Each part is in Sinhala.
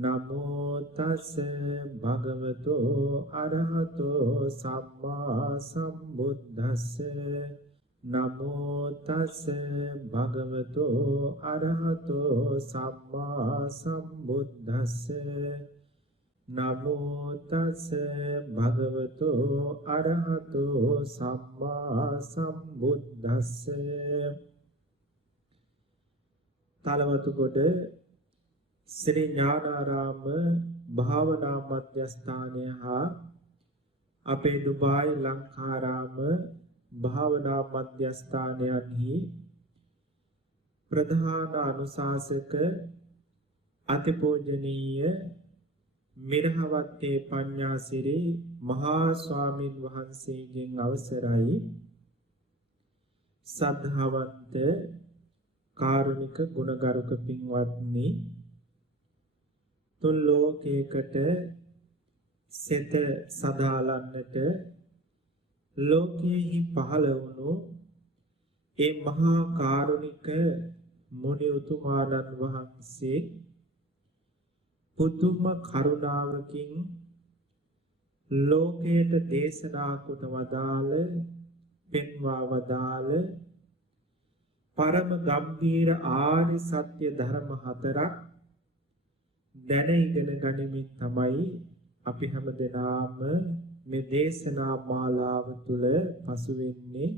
නමෝ තස් භගවතෝ අරහතෝ සම්මා සම්බුද්දස්ස නමෝ තස් භගවතෝ අරහතෝ සම්මා සම්බුද්දස්ස නමෝ තස් භගවතෝ අරහතෝ සම්මා සම්බුද්දස්ස තලවතුගොඩ ශ්‍රී ඥානාරාම භාවනා මධ්‍යස්ථානය හා අපේ දුබායි ලංකාරාම භාවනා මධ්‍යස්ථානයන්හි ප්‍රධාන අනුශාසක අතිපූජනීය මිරහවත්තේ පඤ්ඤාසිරි මහා ස්වාමින් වහන්සේගෙන් අවසරයි සද්ධාවන්ත කාරුණික ගුණගරුක පින්වත්නි තුන් ලෝකයකට සෙත සදාලන්නට ලෝකයේහි පහළ වුණු ඒ මහා කාරුණික මුනි උතුමාණන් වහන්සේ පුදුම කරුණාවකින් ලෝකයට දේශනා කොට වදාළ පෙන්වා වදාළ පරම ගම්භීර ආර්ය සත්‍ය ධර්ම හතරක් දැන ඉගෙන ගනිමින් තමයි අපි හැමදෙනාම මේ දේශනා මාලාව තුළ පසු වෙන්නේ.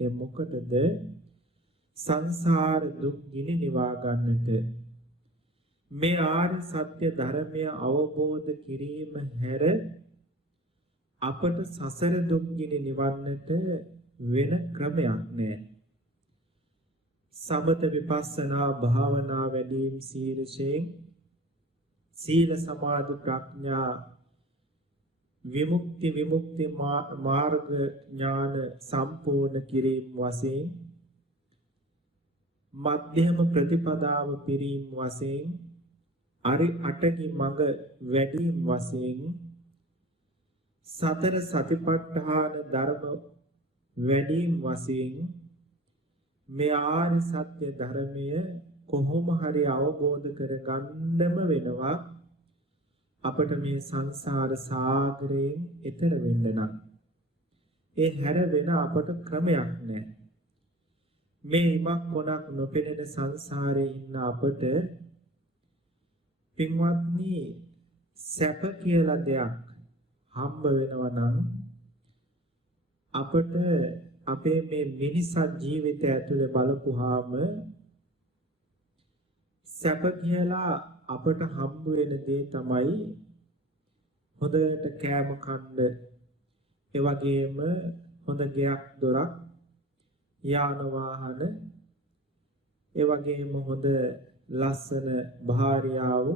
ඒ මොකටද? සංසාර දුක් ගිනි නිවා ගන්නට. මේ ආර්ය සත්‍ය ධර්මය අවබෝධ කිරීම හැර අපට සසර දුක් ගිනි නිවන්නට වෙන ක්‍රමයක් නැහැ. සමත විපස්සනා භාවනා වැඩිම සීලයෙන් සීල සමාධි ප්‍රඥා විමුක්ති මාර්ග ඥාන සම්පූර්ණ කිරීම වශයෙන් මධ්‍යම ප්‍රතිපදාව පිරීම වශයෙන් අරි අටකි මඟ වැඩිම වශයෙන් සතර සතිපට්ඨාන ධර්ම වැඩිම වශයෙන් මේ ආර්ය සත්‍ය ධර්මය කොහොම හරි අවබෝධ කරගන්නම වෙනවා අපට මේ සංසාර සාගරයෙන් එතර වෙන්න නම්. ඒ හැර වෙන අපට ක්‍රමයක් නැහැ. මේ ඉමක් කොනක් නොපෙනෙන සංසාරේ ඉන්න අපට පින්වත්නි සැප කියලා දෙයක් හම්බ වෙනවා නම් අපට අපේ මේ මිනිසත් ජීවිතය ඇතුලේ බලපුවාම සැප කියලා අපට හම්බ වෙන දේ තමයි හොඳට කෑම කන්න, ඒ වගේම හොඳ ගෙයක් දොරක්, යාන වාහන, ඒ වගේම හොඳ ලස්සන භාර්යාව,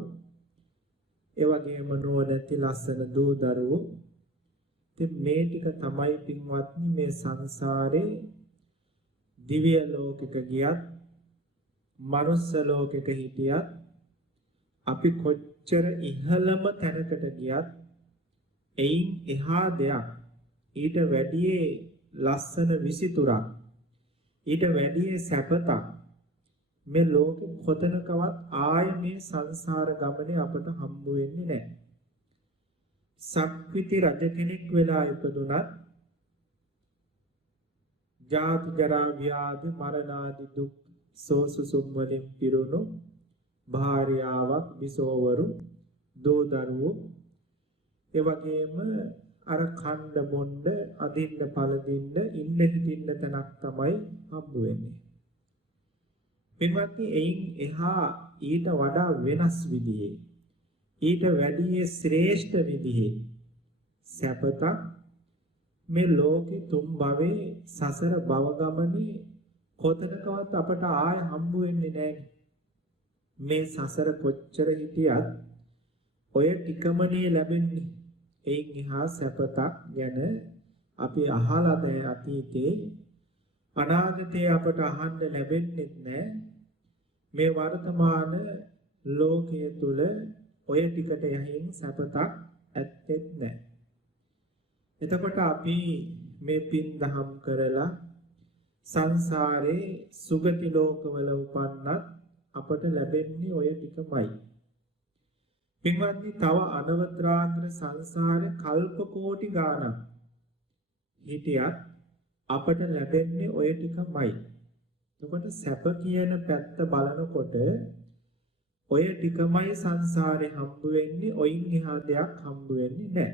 ඒ වගේම නුවණැති ලස්සන දූ දරුවෝ. ඉතින් මේ ටික තමයි පින්වත්නි මේ සංසාරේ දිව්‍ය ලෝකෙක ගියත් මනුස්ස ලෝකෙක හිටියත් අපි කොච්චර ඉහළම තැනකට ගියත් එයින් එහා දෙයක් ඊට වැඩිය ලස්සන විසිතුරක් ඊට වැඩිය සැපතක් මේ ලෝකෙ කොතනකවත් ආයේ මේ සංසාර ගමනේ අපට හම්බ වෙන්නේ නැහැ. සක්විති රජ කෙනෙක් වෙලා ඉපදුනත් ජාති ජරා ව්‍යාධි මරණ ආදී දුක් සෝසුසුම් වලින් පිරුණු භාර්යාවක්, බිසෝවරු, දූ දරුවෝ, ඒ වගේම අර කණ්ඩ බොණ්ඩ අදින්න පළදින්න ඉන්න හිටින්න තැනක් තමයි හම්බ වෙන්නේ. පින්වත්නි එයින් එහා ඊට වඩා වෙනස් විදිහේ ඊට වැඩිය ශ්‍රේෂ්ඨ විදිහේ සැපතක් මේ ලෝකේ තුන් භවයේ සසර භව ගමනේ කොතනකවත් අපට ආය හම්බ වෙන්නේ නැහැ. මේ සසර කොච්චර හිටියත් ඔය ටිකමනේ ලැබෙන්නේ. එයින් එහා සැපතක් ගැන අපි අහලා නැහැ අතීතේ. අනාගතේ අපට අහන්න ලැබෙන්නේ නැහැ. මේ වර්තමාන ලෝකයේ තුල ඔය ටිකට යහින් සැපතක් ඇත්තෙත් නැහැ. එතකොට අපි මේ පින් දහම් කරලා සංසාරේ සුගති ලෝකවල උපන්නත් අපට ලැබෙන්නේ ඔය ටිකමයි. පින්වත්නි තව අනවත්‍රාන්තර සංසාරේ කල්ප කෝටි ගාණක් හිටියත් අපට ලැබෙන්නේ ඔය ටිකමයි. එතකොට සැප කියන පැත්ත බලනකොට ඔය ටිකමයි සංසාරේ හම්බ වෙන්නේ, ඔයින් එහා දෙයක් හම්බ වෙන්නේ නැහැ.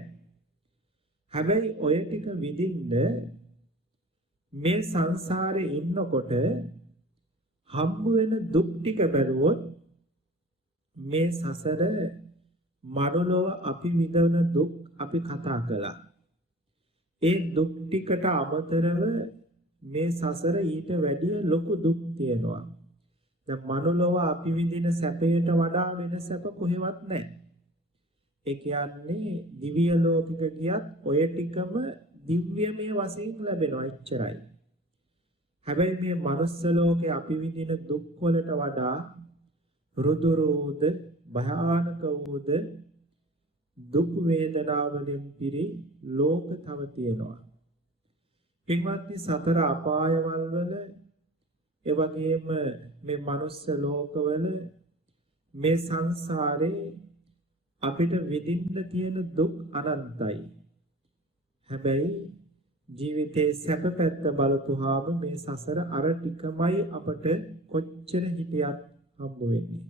හැබැයි ඔය ටික විඳින්න මේ සංසාරේ ඉන්නකොට හම්බ වෙන දුක් ටික බැලුවොත් මේ සසර මනුලොව අපි විඳවන දුක් අපි කතා කළා. ඒ දුක් ටිකට අමතරව මේ සසර ඊට වැඩිය ලොකු දුක් තියෙනවා. දැන් මනුලොව අපි විඳින සැපයට වඩා වෙන සැප කොහෙවත් නැහැ. ඒ කියන්නේ දිව්‍ය ලෝකික ගියත් ඔය ටිකම දිව්‍යමය වශයෙන් ලැබෙනවා එච්චරයි. හැබැයි මේ මනුස්ස ලෝකේ අපි විඳින දුක් වලට වඩා රුදුරුද භයානක වූද දුක් වේදනාවලින් පිරි ලෝක තව තියෙනවා. පින්වත්නි සතර අපායවල වල ඒ වගේම මේ මනුස්ස ලෝකවල මේ සංසාරේ අපිට විඳින්න තියෙන දුක් අනන්තයි. හැබැයි ජීවිතේ සැප පැත්ත බලපුවාම මේ සසර අර ටිකමයි අපට කොච්චර හිටියත් හම්බ වෙන්නේ.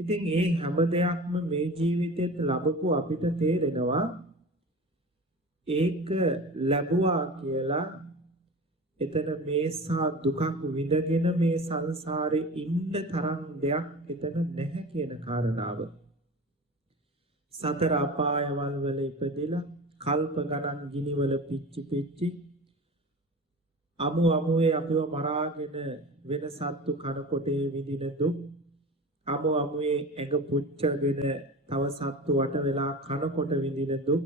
ඉතින් ඒ හැම දෙයක්ම මේ ජීවිතෙත් ලැබපු අපිට තේරෙනවා ඒක ලැබුවා කියලා එතන මේසා දුකක් විඳගෙන මේ සංසාරේ ඉන්න තරම් දෙයක් එතන නැහැ කියන කාරණාව. සතර අපායවල වල ඉපදිලා කල්ප ගණන් ගිනිවල පිච්චි අමුවේ අපිව මරාගෙන වෙන සත්තු කනකොටේ විඳින දුක්, අමුවේ ඇඟ පුච්චගෙන තව සත්තු වට වෙලා කනකොට විඳින දුක්,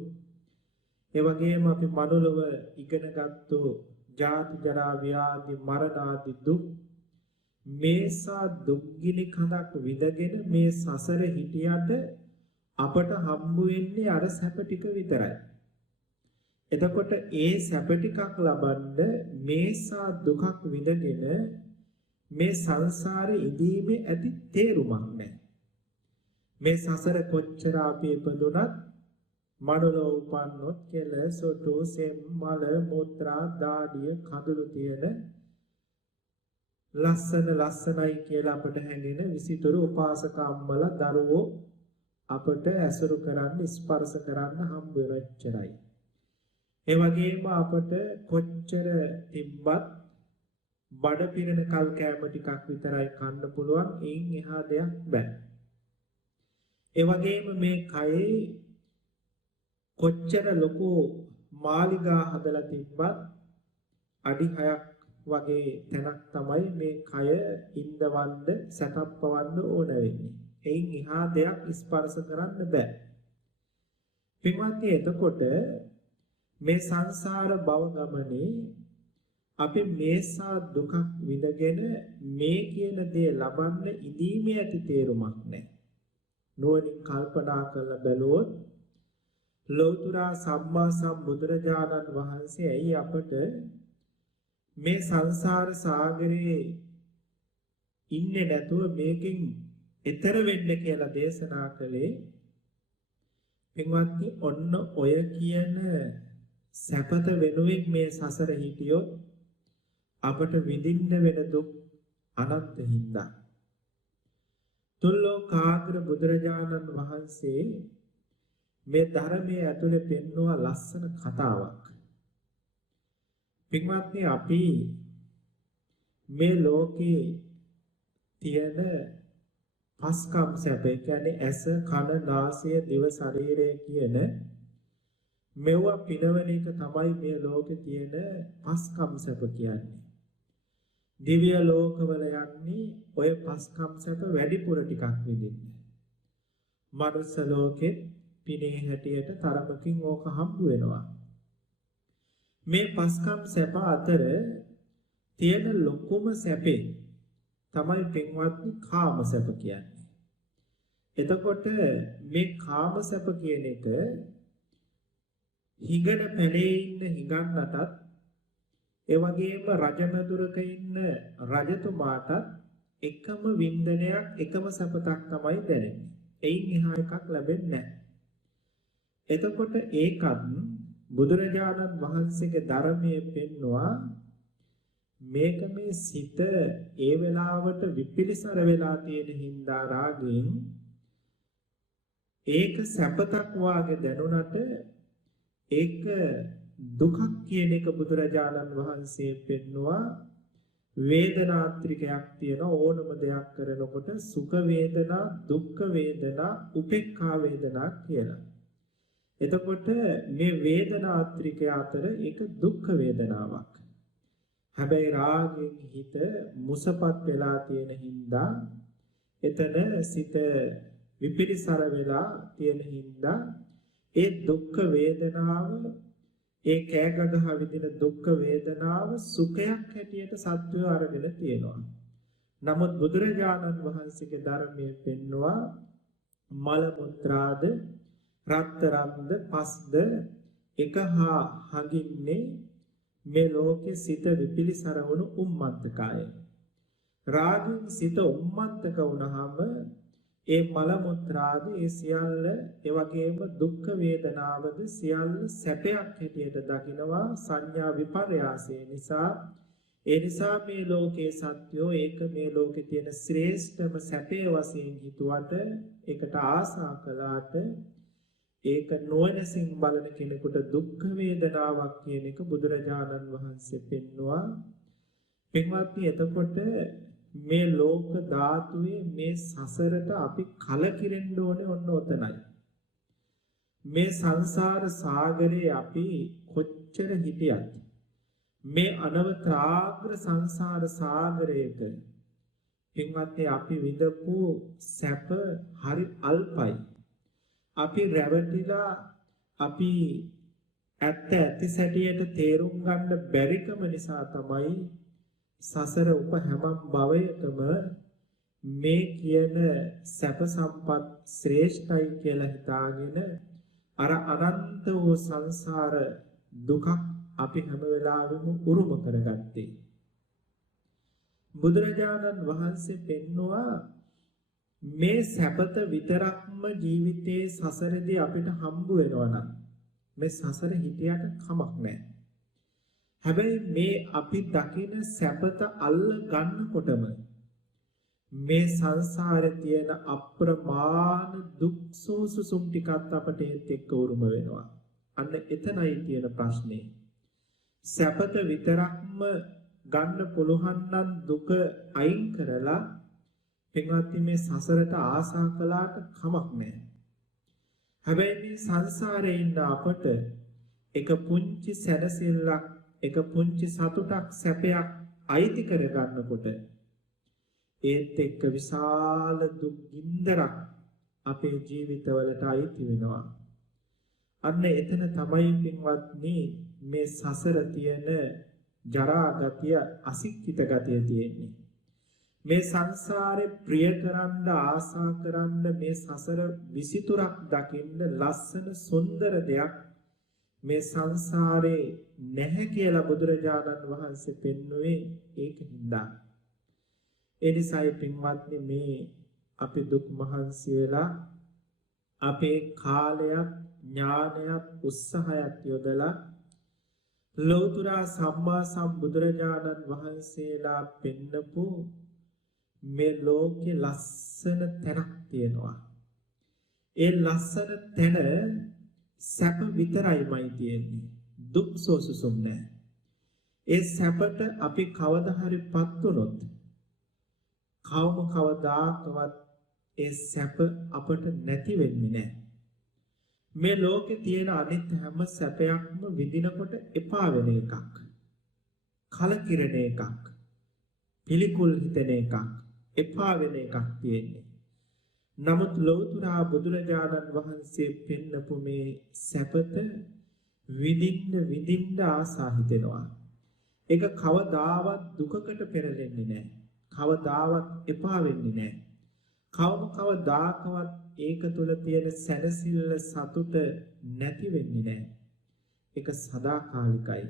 ඒ වගේම අපි මනුලව ඉගෙනගත්තු ජාති ජරා ව්‍යාධි මරණ ආදී දුක්, මේසා දුක්ගිනි කඳක් විඳගෙන මේ සසර හිටියට අපට හම්බ වෙන්නේ අර සැප ටික විතරයි. එතකොට ඒ සැප ටිකක් ලබන්න මේසා දුකක් විඳගෙන මේ සංසාරේ ඉදීමේ ඇති තේරුමක් නැහැ. මේ සසර කොච්චර අපි ඉපදුනත් මනුලෝ උපන්නොත් කෙල සොටු සෙම් මල මුත්‍රා දාඩිය කඳුළු තියෙන ලස්සනයි කියලා අපට හැඟෙන විසිතුරු උපාසක අම්මලා දරුවෝ අපට ඇසුරු කරන්න ස්පර්ශ කරන්න හම්බ වෙන එච්චරයි. ඒ වගේම අපට කොච්චර තිබ්බත් බඩ පිරෙන කල් කෑම ටිකක් විතරයි කන්න පුළුවන්. එයින් එහා දෙයක් බෑ. ඒ වගේම මේ කයේ කොච්චර ලොකු මාලිගා හදලා තිබ්බත් අඩි 6ක් වගේ තැනක් තමයි මේ කය ඉඳවන්න සැතප්පවන්න ඕන වෙන්නේ. එයින් එහා දෙයක් ස්පර්ශ කරන්න බෑ. පින්වත්නි එතකොට මේ සංසාර භව ගමනේ අපි මේසා දුකක් විඳගෙන මේ කියන දේ ලබන්න ඉදීමේ ඇති තේරුමක් නැහැ. නුවණින් කල්පනා කරලා බැලුවොත් ලෞතර සම්මා සම්බුදුරජාණන් වහන්සේ ඇයි අපට මේ සංසාර සාගරයේ ඉන්නේ නැතුව මේකෙන් එතර වෙන්න කියලා දේශනා කළේ? පින්වත්නි ඔන්න ඔය කියන සැපත වෙනුවෙන් මේ සසර හිටියොත් අපට විඳින්න වෙන දුක් අනන්ත හින්දා. තුල්ලෝකාග්‍ර බුදුරජාණන් වහන්සේ මේ ධර්මයේ ඇතුලේ පෙන්වුවා ලස්සන කතාවක්. පින්වත්නි අපි මේ ලෝකේ තියෙන පස්කම් සැප, කියන්නේ ඇස කන නාසය දිව ශරීරය කියන මෙවුවා පිනවන එක තමයි මේ ලෝකේ තියෙන පස්කම් සැප කියන්නේ. දිව්‍ය ලෝකවල යන්නේ ඔය පස්කම් සැප වැඩිපුර ටිකක් විඳින්න. මනුස්ස ලෝකෙ පිනේ හැටියට තරමකින් ඕක හම්බ වෙනවා. මේ පස්කම් සැප අතර තියෙන ලොකුම සැපේ තමයි පින්වත්නි කාම සැප කියන්නේ. එතකොට මේ කාම සැප කියන එක හිඟන පැලේ ඉන්න හිඟන්නටත් ඒ වගේම රජමැදුරක ඉන්න රජතුමාටත් එකම වින්දනයක් එකම සැපතක් තමයි දැනෙන්නේ. එයින් එහා එකක් ලැබෙන්නේ නැහැ. එතකොට ඒකත් බුදුරජාණන් වහන්සේගේ ධර්මයේ පෙන්නවා මේක මේ සිත ඒ වෙලාවට විපිලිසර වෙලා තියෙන හින්දා රාගයෙන් ඒක සැපතක් වාගේ දැනුණට ඒක දුකක් කියන එක බුදුරජාණන් වහන්සේ පෙන්නවා. වේදනාත්‍රිකයක් තියෙන ඕනම දෙයක් කරනකොට සුඛ වේදනා, දුක්ඛ වේදනා, උපේක්ඛා වේදනා කියලා. එතකොට මේ වේදනාත්‍රිකය අතර ඒක දුක්ඛ වේදනාවක්. හැබැයි රාගයෙන් හිත මුසපත් වෙලා තියෙන හින්දා එතන සිත විපිරිසර වෙලා තියෙන හින්දා ඒ දුක්ඛ වේදනාව ඒ කෑගගහ විදින දුක්ඛ වේදනාව සුඛයක් හැටියට සත්වය අරගෙන තියෙනවා. නමුත් බුදුරජාණන් වහන්සේගේ ධර්මයේ පෙන්නවා මල මුත්‍රාද රත්තරන්ද පස්ද එකහා හඟින්නේ මේ ලෝකේ සිත විපිලිසර වුණු උම්මත්තකය. රාගයෙන් සිත උම්මත්තක වුණාම ඒ මල මුත්‍රාදී ඒ සියල්ල ඒ වගේම දුක්ඛ වේදනාවද සියල්ල සැපයක් හැටියට දකිනවා සංඥා විපර්යාසය නිසා. ඒ නිසා මේ ලෝකේ සත්‍යෝ ඒක මේ ලෝකේ තියෙන ශ්‍රේෂ්ඨම සැපේ වශයෙන් හිතුවට ඒකට ආසා කළාට ඒක නොවනසින් බලන කෙනෙකුට දුක්ඛ වේදනාවක් කියන එක බුදුරජාණන් වහන්සේ පෙන්වුවා. පින්වත්නි, එතකොට මේ ලෝක ධාතුවේ මේ සසරට අපි කලකිරෙන්න ඕනේ ඔන්න ඔතනයි. මේ සංසාර සාගරේ අපි කොච්චර හිටියත් මේ අනවත්‍රාග්‍ර සංසාර සාගරයක පින්වත්නි අපි විඳපු සැප හරි අල්පයි. අපි රැවටිලා අපි ඇත්ත සැටියට තේරුම් ගන්න බැරිකම නිසා තමයි සසර උප හැම භවයකම මේ කියන සැප සම්පත් ශ්‍රේෂ්ඨයි කියලා හිතාගෙන අර අනන්ත වූ සංසාර දුක අපි හැම වෙලාවෙම උරුම කරගත්තේ. බුදුරජාණන් වහන්සේ පෙන්නවා මේ සැපත විතරක්ම ජීවිතයේ සසරේදී අපිට හම්බ වෙනවා නම් මේ සසර හිටියට කමක් නැහැ. හැබැයි මේ අපි දකින සැපත අල්ල ගන්නකොටම මේ සංසාරේ තියෙන අප්‍රමාණ දුක් සෝසුසුම් ටිකත් අපට ඒත් එක්ක උරුම වෙනවා. අන්න එතනයි තියෙන ප්‍රශ්නේ. සැපත විතරක්ම ගන්න පුළුවන් නම් දුක අයින් කරලා පින්වත්නි මේ සසරට ආසා කළාට කමක් නැහැ. හැබැයි මේ සංසාරේ ඉන්න අපට එක පුංචි සැනසෙල්ලක් එක පුංචි සතුටක් සැපයක් අයිති කර ගන්නකොට ඒත් එක්ක විශාල දුක් ගින්දරක් අපේ ජීවිතවලට අයිති වෙනවා. අන්න එතන තමයි පින්වත්නි මේ සසර තියෙන ජරා ගතිය අසික්කිත ගතිය තියෙන්නේ. මේ සංසාරේ ප්‍රිය කරන්න ආසා කරන්න මේ සසර විසිතුරක් දකින්න ලස්සන සුන්දර දෙයක් මේ සංසාරේ නැහැ කියලා බුදුරජාණන් වහන්සේ පෙන්වුවේ ඒකින්ද. ඒ නිසායි පින්වත්නි මේ අපි දුක් මහන්සි වෙලා අපේ කාලයත් ඥානයත් උත්සාහයත් යොදලා ලෞතර සම්මා සම්බුදුරජාණන් වහන්සේලා පෙන්නපු මේ ලෝකේ ලස්සන තැනක් තියෙනවා. ඒ ලස්සන තැන සැප විතරයිමයි තියෙන්නේ. දුක් සෝසුසුම් නැහැ. ඒ සැපට අපි කවදා හරිපත් වුණොත් කවම කවදාකවත් ඒ සැප අපට නැති වෙන්නේ නැහැ. මේ ලෝකේ තියෙන අනිත් හැම සැපයක්ම විඳිනකොට එපා වෙන එකක්. කලකිරෙන එකක්. පිළිකුල් හිතෙන එකක්. එපා වෙන එකක් තියෙන්නේ. නමුත් ලෞතර බුදුරජාණන් වහන්සේ පෙන්නපු මේ සැපත විඳින්න ආසා හිතෙනවා. ඒක කවදාවත් දුකකට පෙරලෙන්නේ නැහැ. කවදාවත් එපා වෙන්නේ නැහැ. කවදාකවත් ඒක තුල තියෙන සැනසෙල්ල සතුට නැති වෙන්නේ නැහැ. ඒක සදාකාලිකයි.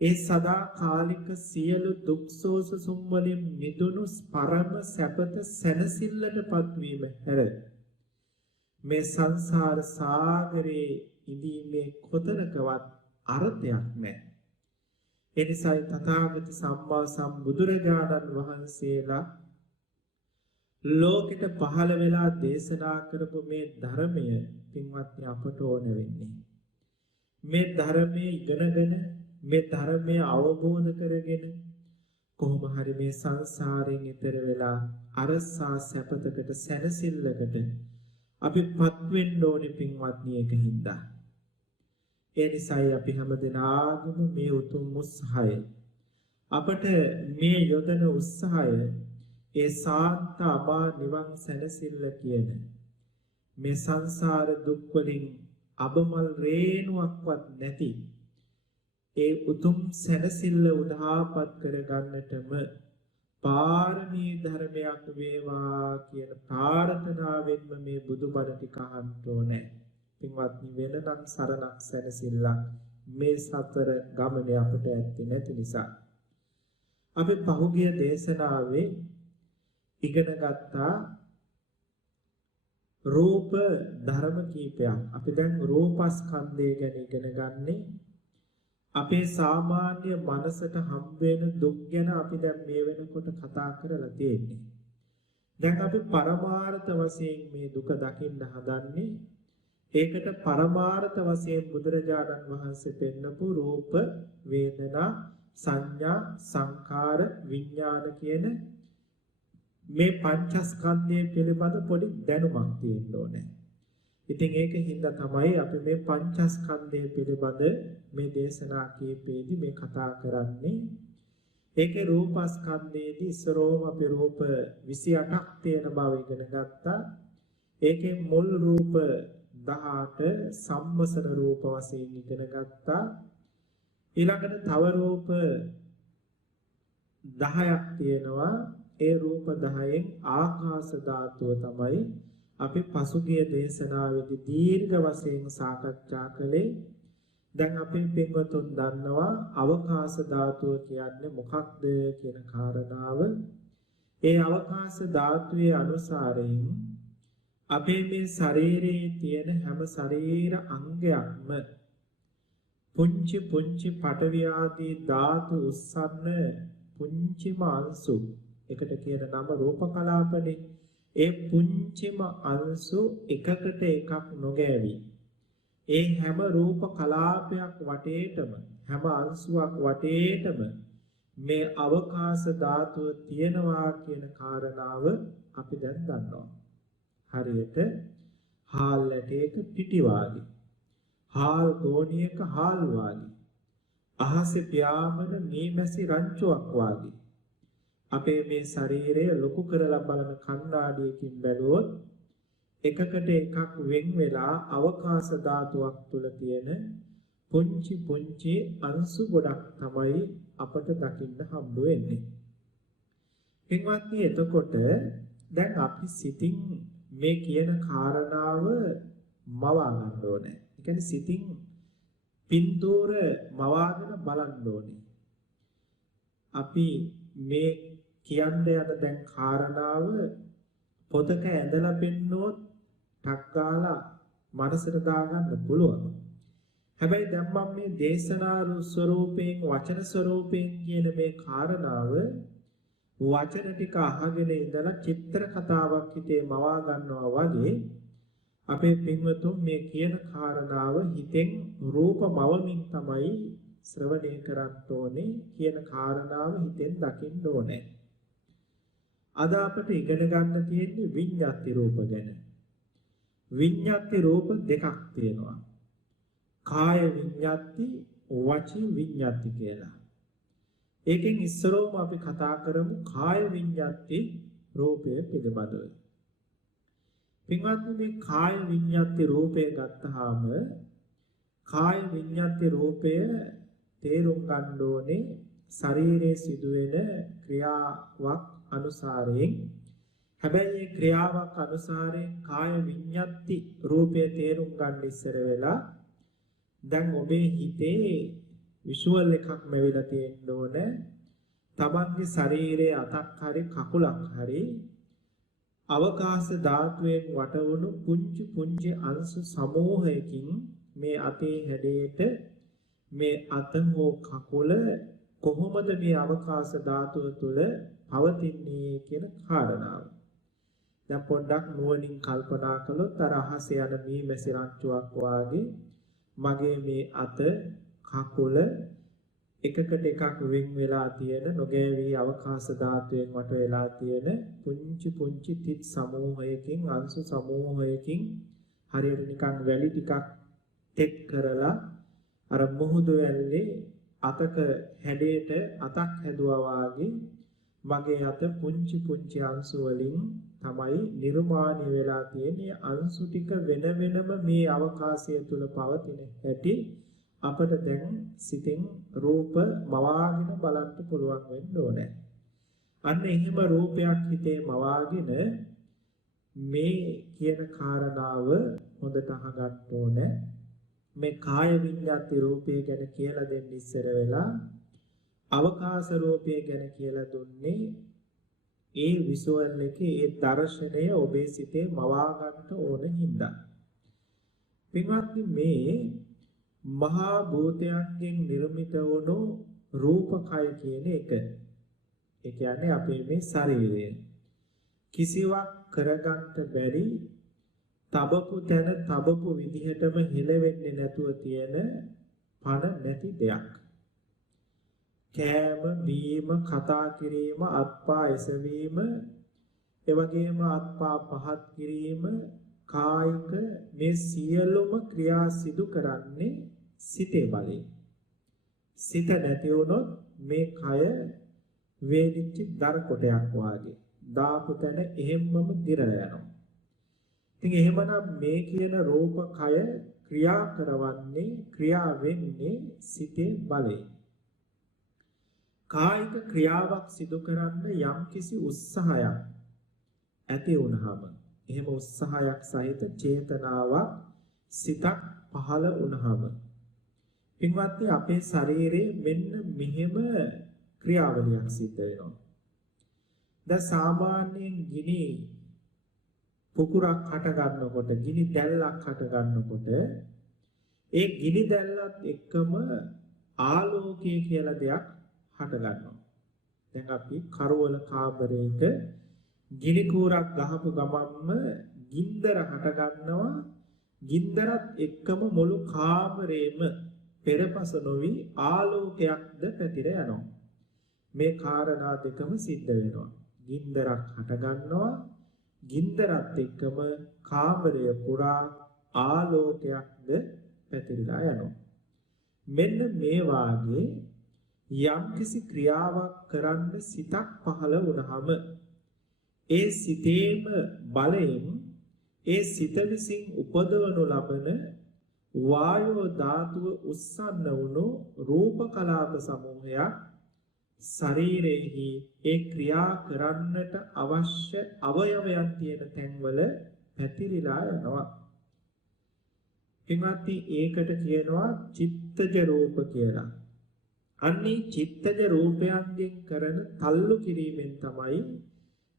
ඒ සදාකාලික සියලු දුක් සෝසුම් වලින් මිදුණු පරම සැපත සැනසෙල්ලටපත් වීම හැර මේ සංසාර සාගරේ ඉඳීමේ කොතනකවත් අර්ථයක් නැහැ. එනිසායි තථාගත සම්මා සම්බුදුරජාණන් වහන්සේලා ලෝකෙට පහළ වෙලා දේශනා කරපු මේ ධර්මය පින්වත්නි අපට ඕන වෙන්නේ. මේ ධර්මයේ ඉගෙනගෙන මේ ධර්මය අවබෝධ කරගෙන කොහොම හරි මේ සංසාරයෙන් ඈතර වෙලා අරසා සැපතකට සැනසෙල්ලකට අපිපත් වෙන්න ඕනේ පින්වත්නි ඒකින්ද. ඒ නිසායි අපි හැමදෙනාගම මේ උතුම් උත්සාහය අපට මේ යොදන උත්සාහය ඒ සාන්ත අබා නිවන් සැනසෙල්ල කියන මේ සංසාර දුක් වලින් අබමල් රේණුවක්වත් නැති ඒ උතුම් සැනසෙල්ල උදාපත් කරගන්නටම පාරමී ධර්මයක් වේවා කියන ප්‍රාර්ථනාවෙන්ම මේ බුදුබණ ටික අහන්න ඕනේ. පින්වත්නි වෙනනම් සරණක් සැනසෙල්ලක් මේ සතර ගමනේ අපට ඇත්තේ නැති නිසා අපි පහුගිය දේශනාවේ ඉගෙන ගත්තා රූප ධර්ම කීපයක්. අපි දැන් රූපස්කන්ධය ගැන ඉගෙන ගන්නේ. අපේ සාමාන්‍ය මනසට හම්බ වෙන දුක් ගැන අපි දැන් මේ වෙනකොට කතා කරලා තියෙන්නේ. දැන් අපි පරමාර්ථ වශයෙන් මේ දුක දකින්න හදන්නේ. ඒකට පරමාර්ථ වශයෙන් බුදුරජාණන් වහන්සේ පෙන්නපු රූප, වේදනා, සංඥා, සංකාර, විඥාන කියන මේ පංචස්කන්ධය පිළිබඳ පොඩි දැනුමක් තියෙන්න ඕනේ. ඉතින් ඒකින්ද තමයි අපි මේ පංචස්කන්ධය පිළිබඳ මේ දේශනා කීපෙදී මේ කතා කරන්නේ. ඒකේ රූපස්කන්ධයේදී ඉස්සරෝම අපි රූප 28ක් තියෙන බව ඉගෙන ගත්තා. ඒකේ මුල් රූප 18 සම්මසන රූප වශයෙන් ඉගෙන ගත්තා. ඊළඟට තව රූප 10ක් තියෙනවා. ඒ රූප 10න් ආකාශ ධාතුව තමයි අපි පසුගිය දේශනාවේදී දීර්ඝ වශයෙන් සාකච්ඡා කළේ. දැන් අපි පින්වතුන් දන්නවා අවකාශ ධාතුව කියන්නේ මොකක්ද කියන කාරණාව. ඒ අවකාශ ධාතුවේ අනුසාරයෙන් අපේ මේ ශරීරයේ තියෙන හැම ශරීර අංගයක්ම පුංචි පුංචි පඨවි ආදී ධාතු උස්සන්න පුංචිම අංශු එකට කියන නම රූප කලාපනේ. ඒ පුංචිම අංශු එකකට එකක් නොගෑවි ඒ හැම රූප කලාපයක් වටේටම හැම අංශුවක් වටේටම මේ අවකාශ ධාතුව තියෙනවා කියන කාරණාව අපි දැන් දන්නවා. හරියට හාල් ඇටයක පිටි වාගේ, හාල් ගෝණියක හාල් වාගේ, අහසේ පියාඹන මීමැසි රංචුවක් වාගේ අපේ මේ ශරීරය ලොකු කරලා බලන කණ්ණාඩියකින් බැලුවොත් එකකට එකක් වෙන් වෙලා අවකාශ ධාතුවක් තුල තියෙන පුංචි පුංචි අංශු ගොඩක් තමයි අපට දකින්න හම්බ වෙන්නේ. එන්වත්නි එතකොට දැන් අපි සිතින් මේ කියන කාරණාව මවා ගන්න ඕනේ. ඒ කියන්නේ සිතින් පින්තූර මවාගෙන බලන්න ඕනේ. අපි මේ කියන්න යන දැන් කාරණාව පොතක ඇඳලා පෙන්නොත් ටක් ගාලා මනසට දාගන්න පුළුවන්. හැබැයි දැන් මම මේ දේශනා ස්වරූපයෙන් වචන ස්වරූපයෙන් කියන මේ කාරණාව වචන ටික අහගෙන ඉඳලා චිත්‍ර කතාවක් හිතේ මවා ගන්නවා වගේ අපේ පින්වතුන් මේ කියන කාරණාව හිතෙන් රූප මවමින් තමයි ශ්‍රවණය කරන්න ඕනේ. කියන කාරණාව හිතෙන් දකින්න ඕනේ. අද අපිට ඉගෙන ගන්න තියෙන්නේ විඤ්ඤාති රූප ගැන. විඤ්ඤාති රූප දෙකක් තියෙනවා. කාය විඤ්ඤාති, වචී විඤ්ඤාති කියලා. ඒකෙන් ඉස්සරෝම අපි කතා කරමු කාය විඤ්ඤාති රූපය පිළිබඳව. පින්වත්නි මේ කාය විඤ්ඤාති රූපය ගත්තාම කාය විඤ්ඤාති රූපය තේරුම් ගන්න ඕනේ ශරීරයේ සිදුවෙන ක්‍රියාවක් අනුසාරයෙන්. හැබැයි මේ ක්‍රියාවක් අනුසාරයෙන් කාය විඤ්ඤාති රූපය තේරුම් ගන්න ඉස්සර වෙලා දැන් ඔබේ හිතේ විෂුවල් එකක් මෙවිලා තියෙන්න ඕනේ. තමන්ගේ ශරීරයේ අතක් හරි කකුලක් හරි අවකාශ ධාතුවෙන් වටවුණු පුංචි පුංචි අංශු සමූහයකින් මේ අතේ හැඩයට මේ අත හෝ කකුල කොහොමද මේ අවකාශ ධාතුව තුළ පවතින්නේ කියන කාරණාව. දැන් පොඩ්ඩක් නුවණින් කල්පනා කළොත් අර අහසේ යන මී මැසි රංචුවක් වාගේ මගේ මේ අත කකුල එකකට එකක් වෙන් වෙලා තියෙන නොගෑවී අවකාශ ධාතුවෙන් වට වෙලා තියෙන පුංචි පුංචි තිත් සමූහයකින් අංශු සමූහයකින් හරියට නිකන් වැලි ටිකක් තෙත් කරලා අර මුහුදු වැල්ලේ අතක හැඩයට අතක් හැදුවා වාගේ මගේ අත පුංචි පුංචි අංශු වලින් තමයි නිර්මාණය වෙලා තියෙන්නේ. අංශු ටික වෙන වෙනම මේ අවකාශය තුල පවතින හැටි අපට දැන් සිතින් රූප මවාගෙන බලන්න පුළුවන් වෙන්න ඕනේ. අන්න එහෙම රූපයක් හිතේ මවාගෙන මේ කියන කාරණාව හොඳට අහගන්න ඕනේ. මේ කාය විඤ්ඤාති රූපය ගැන කියලා දෙන්න ඉස්සර වෙලා අවකාශ රූපය ගැන කියලා දුන්නේ ඒ විසුවල් එකේ ඒ දර්ශනය ඔබේ සිතේ මවා ගන්න ඕන හින්දා. පින්වත්නි මේ මහා භූතයන්ගෙන් නිර්මිත වුණු රූපකය කියන එක. ඒ කියන්නේ අපේ මේ ශරීරය කිසිවක් කරගන්න බැරි තබපු තැන තබපු විදිහටම හිලෙන්නේ නැතුව තියෙන පණ නැති දෙයක්. කෑම බීම කතා කිරීම අත්පා එසවීම එවැගේම අත්පා පහත් කිරීම කායික මේ සියලුම ක්‍රියා සිදු කරන්නේ සිතේ බලයෙන්. සිත නැති වුණොත් මේ කය වේදිච්ච දර කොටයක් වාගේ දාපු තැන එහෙම්මම දිරලා යනවා. ඉතින් එහෙමනම් මේ කියන රූපකය ක්‍රියා කරවන්නේ ක්‍රියා වෙන්නේ සිතේ බලයෙන්. කායික ක්‍රියාවක් සිදු කරන්න යම්කිසි උත්සාහයක් ඇති වුණාම එහෙම උත්සාහයක් සහිත චේතනාවක් සිතක් පහළ වුණාම පින්වත්නි අපේ ශරීරයේ මෙන්න මෙහෙම ක්‍රියාවලියක් සිද්ධ වෙනවා. දැන් සාමාන්‍යයෙන් ගිනි පුකුරක් හට ගන්නකොට ගිනි දැල්ලක් හට ගන්නකොට ඒ ගිනි දැල්ලත් එක්කම ආලෝකය කියලා දෙයක් හට ගන්නවා. දැන් අපි කරවල කාමරයක ගිනි කූරක් ගහපු ගමන්ම ගින්දර හට ගන්නවා. ගින්දරත් එක්කම මුළු කාමරේම පෙරපස නොවි ආලෝකයක්ද පැතිර යනවා. මේ කාරණා දෙකම සිද්ධ වෙනවා. ගින්දරක් හට ගන්නවා. ගින්දරත් එක්කම කාමරය පුරා ආලෝකයක්ද පැතිරලා යනවා. මෙන්න මේ වාගේ යම්කිසි ක්‍රියාවක් කරන්න සිතක් පහළ වුණාම ඒ සිතේම බලයෙන් ඒ සිත විසින් උපදවනු ලබන වායෝ ධාතුව උස්සන්න වුණු රූප කලාප සමූහයක් ශරීරයේහි ඒ ක්‍රියා කරන්නට අවශ්‍ය අවයවයන් තියෙන තැන්වල පැතිරිලා යනවා. එමත්ති ඒකට කියනවා චිත්තජ රූප කියලා. අන්නේ චිත්තජ රූපයන්ගෙන් කරන තල්ලු කිරීමෙන් තමයි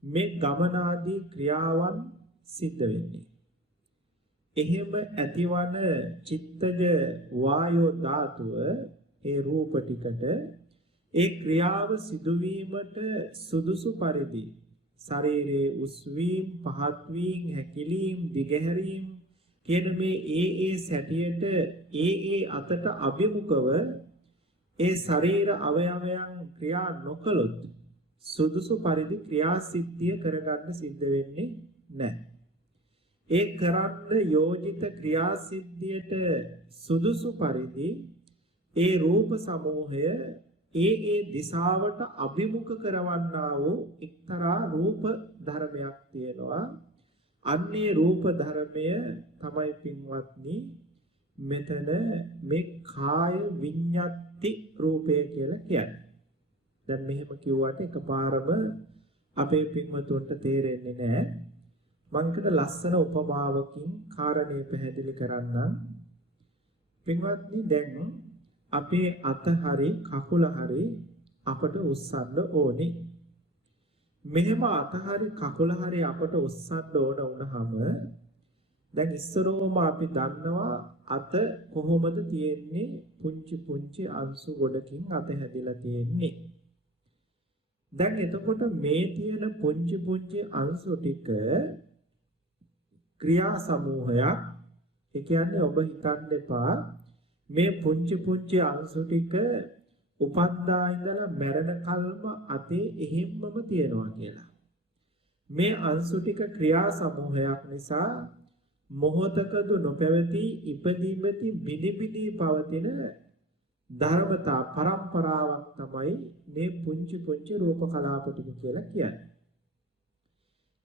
මේ ගමනාදී ක්‍රියාවන් සිද්ධ වෙන්නේ. එහෙම ඇතිවන චිත්තජ වායෝ ධාතුව ඒ රූප ටිකට ඒ ක්‍රියාව සිදුවීමට සුදුසු පරිදි ශරීරයේ උස්වීම පහත් වීම හැකිලීම දිගහැරීම කියන මේ ඒ සැටියට ඒ අතට අභිමුඛව ඒ ශරීර අවයවයන් ක්‍රියා නොකළොත් සුදුසු පරිදි ක්‍රියාසිද්ධිය කරගන්න සිද්ධ වෙන්නේ නැහැ. ඒ කරන්න යෝජිත ක්‍රියාසිද්ධියට සුදුසු පරිදි ඒ රූප සමූහය ඒ දිශාවට අභිමුඛ කරවන්නා වූ එක්තරා රූප ධර්මයක් තියෙනවා. අන්නේ රූප ධර්මය තමයි පින්වත්නි මෙතන මේ කාය විඤ්ඤාති රූපය කියලා කියන්නේ. දැන් මෙහෙම කිව්වට එකපාරම අපේ පින්වතුන්ට තේරෙන්නේ නැහැ. මම හිතන ලස්සන උපමාවකින් කාරණේ පැහැදිලි කරන්නම්. පින්වත්නි දැන් අපේ අත හරි කකුල හරි අපට උස්සන්න ඕනේ. මෙහෙම අතහරි කකුල හරි අපට උස්සන්න ඕන වුණාම දැන් ඉස්සරෝම අපි දන්නවා අත කොහොමද තියෙන්නේ පුංචි පුංචි අංශු ගොඩකින් අත හැදිලා තියෙන්නේ. දැන් එතකොට මේ තියෙන පුංචි පුංචි අංශු ටික ක්‍රියා සමූහයක්. ඒ කියන්නේ ඔබ හිතන්න එපා මේ පුංචි පුංචි අංශු ටික උපන්දා ඉඳලා මැරෙන කල්ම අතේ එහෙම්මම තියෙනවා කියලා. මේ අංශු ටික ක්‍රියා සමූහයක් නිසා මොහොතකද නොපැවති ඉපදීමති බිදි පවතින ධර්මතා පරම්පරාවක් තමයි මේ පුංචි පුංචි රූප කලාප ටික කියලා කියන්නේ.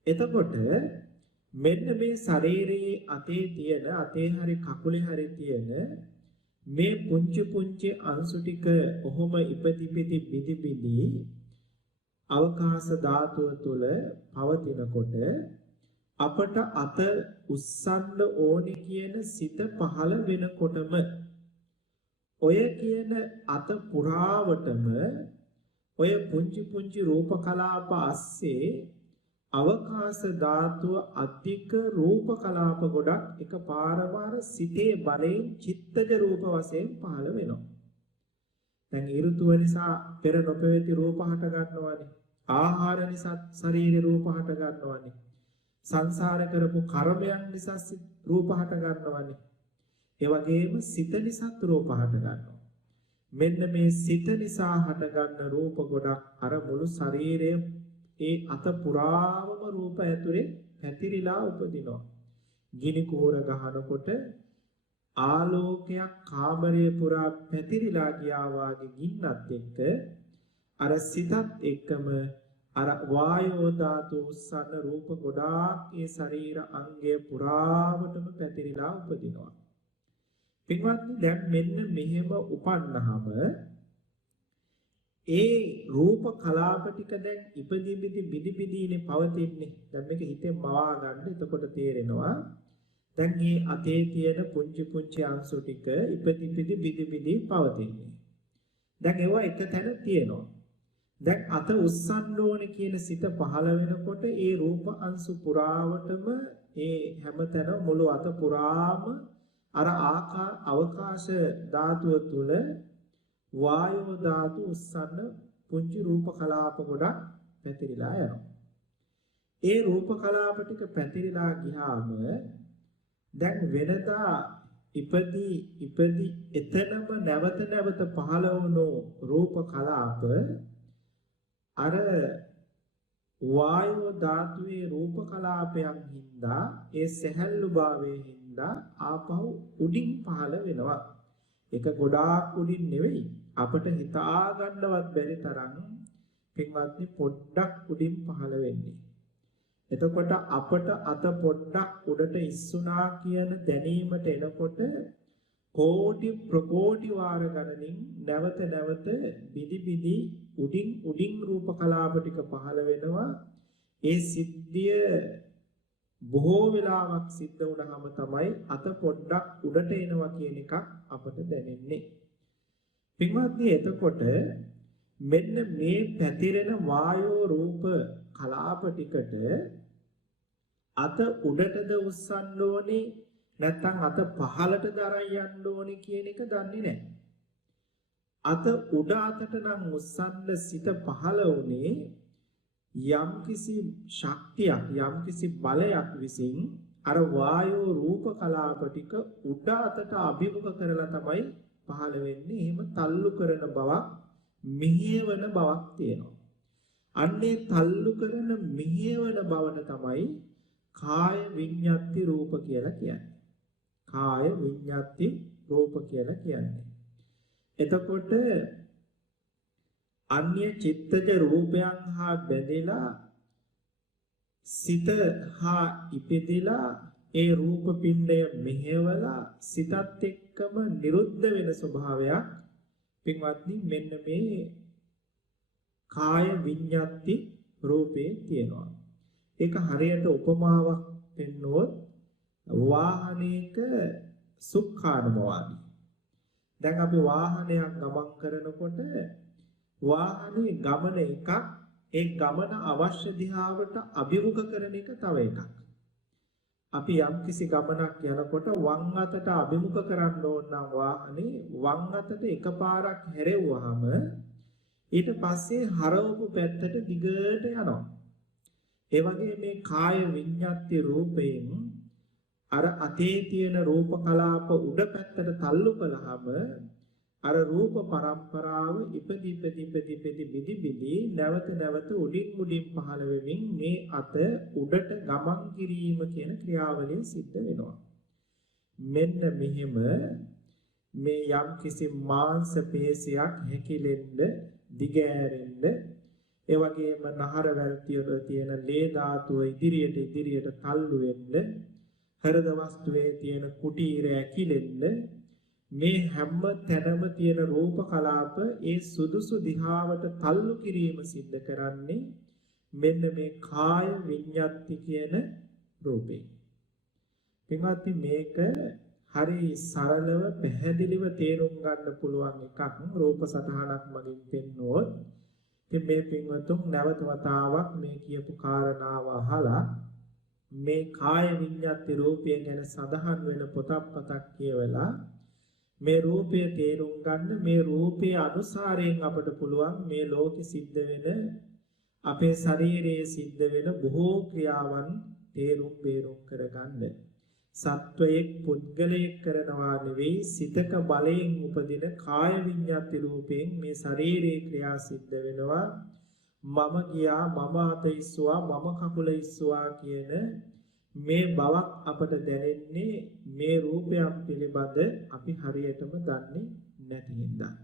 එතකොට මෙන්න මේ ශරීරයේ අතේ තියෙන අතේ හරි කකුලේ හරි තියෙන මේ පුංචි පුංචි අංශු ටික ඔහොම ඉපදි බිදි අවකාශ ධාතුව තුළ පවතිනකොට අපට අත උස්සන්න ඕනි කියන සිත පහළ වෙනකොටම ඔය කියන අත පුරාවටම ඔය පුංචි පුංචි රූප කලාප ASCII අවකාශ ධාතුව අධික රූප කලාප ගොඩක් එකපාරවර සිතේ බලයෙන් චිත්තජ රූප වශයෙන් පහළ වෙනවා. දැන් ඍතුව නිසා පෙර නොපැවති රූප හට ගන්නවානේ. ආහාර නිසා ශරීර රූප හට ගන්නවානේ. සංසාර කරපු කර්මයන් නිසා රූප හට ගන්නවානේ. ඒ වගේම සිත නිසා රූප හට ගන්නවා. මෙන්න මේ සිත නිසා හට ගන්න රූප ගොඩක් අර මුළු ශරීරයේ ඒ අත පුරාවම රූප ඇතුලේ පැතිරිලා උපදිනවා. ගිනි කූර ගහනකොට ආලෝකයක් කාමරයේ පුරා පැතිරිලා ගියා වාගේ ගින්නත් එක්ක අර සිතත් එක්කම අර වායෝ ධාතු උස්සන රූප ගොඩාක් ඒ ශරීර අංගය පුරාවටම පැතිරිලා උපදිනවා. පින්වත්නි දැන් මෙන්න මෙහෙම උපන්නහම ඒ රූප කලාප ටික දැන් ඉපදී බිදිනේ පවතින්නේ. දැන් මේක හිතෙන් මවා ගන්න. එතකොට තේරෙනවා දැන් මේ අතේ තියෙන පුංචි අංශු ටික ඉපදී බිදි පවතින්නේ. දැන් ඒවා එක තැන තියෙනවා. දැන් අත උස්සන්න ඕනේ කියන සිත පහළ වෙනකොට ඒ රූප අංශු පුරාවටම ඒ හැමතැන මුළු අත පුරාම අර අවකාශ ධාතුව තුල වායෝ ධාතු උස්සන්න පුංචි රූප කලාප ගොඩක් පැතිරිලා යනවා. ඒ රූප කලාප ටික පැතිරිලා ගියාම දැන් වෙනදා ඉපදී එතනම නැවත පහළ වුණු රූප කලාප අර වායෝ ධාතුවේ රූප කලාපයන් හින්දා ඒ සැහැල්ලු භාවයේ හින්දා ආපහු උඩින් පහළ වෙනවා. ඒක ගොඩාක් උඩින් නෙවෙයි අපට හිතා ගන්නවත් බැරි තරම් පින්වත්නි පොඩ්ඩක් උඩින් පහළ වෙන්නේ. එතකොට අපට අත පොඩ්ඩක් උඩට ඉස්සුනා කියන දැනීමට එනකොට කෝටි ප්‍රකෝටි වාර ගණනින් නැවත බිදි උඩින් රූප කලාප ටික පහළ වෙනවා. ඒ සිද්ධිය බොහෝ වෙලාවක් සිද්ධ වුණාම තමයි අත පොඩ්ඩක් උඩට එනවා කියන එකක් අපට දැනෙන්නේ. පින්වත්නි එතකොට මෙන්න මේ පැතිරෙන වායෝ රූප කලාප ටිකට අත උඩටද උස්සන්න ඕනේ නැත්නම් අත පහළට දරන් යන්න ඕනේ කියන එක දන්නේ නැහැ. අත උඩ අතට නම් උස්සන්න සිත පහළ වුණේ යම්කිසි ශක්තියක් යම්කිසි බලයක් විසින් අර වායෝ රූප කලාප ටික උඩ අතට අභිමුඛ කරලා තමයි පහළ වෙන්නේ. එහෙම තල්ලු කරන බවක් මෙහෙවන බවක් තියෙනවා. අන්නේ තල්ලු කරන මෙහෙවන බවට තමයි කාය විඤ්ඤාති රූප කියලා කියන්නේ. කාය විඤ්ඤාති රූප කියලා කියන්නේ. එතකොට අන්‍ය චිත්තජ රූපයන් හා බැඳෙලා සිත හා ඉපදෙලා ඒ රූප පිණ්ඩය මෙහෙवला සිතත් එක්කම නිරුද්ධ වෙන ස්වභාවයක් පින්වත්නි මෙන්න මේ කාය විඤ්ඤාති රූපේ තියෙනවා. ඒක හරියට උපමාවක් පෙන්වුවොත් වාහනයක සුඛානුභවයි. දැන් අපි වාහනයක් ගමන් කරනකොට වාහනේ ගමන එකක් ඒ ගමන අවශ්‍ය දිහාවට අභිමුඛ කරන එක තව එකක්. අපි යම්කිසි ගමනක් යනකොට වම් අතට අභිමුඛ කරන්න ඕන නම් වාහනේ වම් අතට එකපාරක් හැරෙව්වහම ඊට පස්සේ හරවපු පැත්තට දිගට යනවා. ඒ වගේ මේ කාය විඤ්ඤාති රූපයෙන් අර අතේ තියෙන රූප කලාප උඩ පැත්තට තල්ලු කළාම අර රූප පරම්පරාව ඉපදි බිදි නැවත උඩින් පහළ වෙමින් මේ අත උඩට ගමන් කිරීම කියන ක්‍රියාවලිය සිද්ධ වෙනවා. මෙන්න මෙහෙම මේ යම් කිසි මාංශ පේශියක් හැකිලෙන්න දිගෑරෙන්න ඒ වගේම නහර වැල්තිවල තියෙන ලේ ධාතුව ඉදිරියට තල්ලු වෙන්න හෘද වස්තුවේ තියෙන කුටීර ඇකිලෙන්න මේ හැම තැනම තියෙන රූප කලාප ඒ සුදුසු දිහාවට තල්ලු කිරීම සිද්ධ කරන්නේ මෙන්න මේ කාය විඤ්ඤාති කියන රූපේ. පින්වත්නි මේක හරි සරලව පැහැදිලිව තේරුම් ගන්න පුළුවන් එකක් රූප සටහනක් මගින් පෙන්වුවොත්. ඉතින් මේ පින්වතුන් නැවත වතාවක් මේ කියපු කාරණාව අහලා මේ කාය විඤ්ඤාති රූපය ගැන සඳහන් වෙන පොතක් කියවලා මේ රූපය තේරුම් ගන්න මේ රූපයේ අනුසාරයෙන් අපට පුළුවන් මේ ලෝකෙ සිද්ධ වෙන අපේ ශරීරයේ සිද්ධ වෙන බොහෝ ක්‍රියාවන් තේරුම් කරගන්න. සත්වයක් පුද්ගලයෙක් කරනවා නෙවෙයි සිතක බලයෙන් උපදින කාය විඤ්ඤාති රූපයෙන් මේ ශරීරයේ ක්‍රියා සිද්ධ වෙනවා. මම ගියා මම අත ඉස්සුවා මම කකුල ඉස්සුවා කියන මේ බවක් අපට දැනෙන්නේ මේ රූපයක් පිළිබඳ අපි හරියටම දන්නේ නැති හින්දා.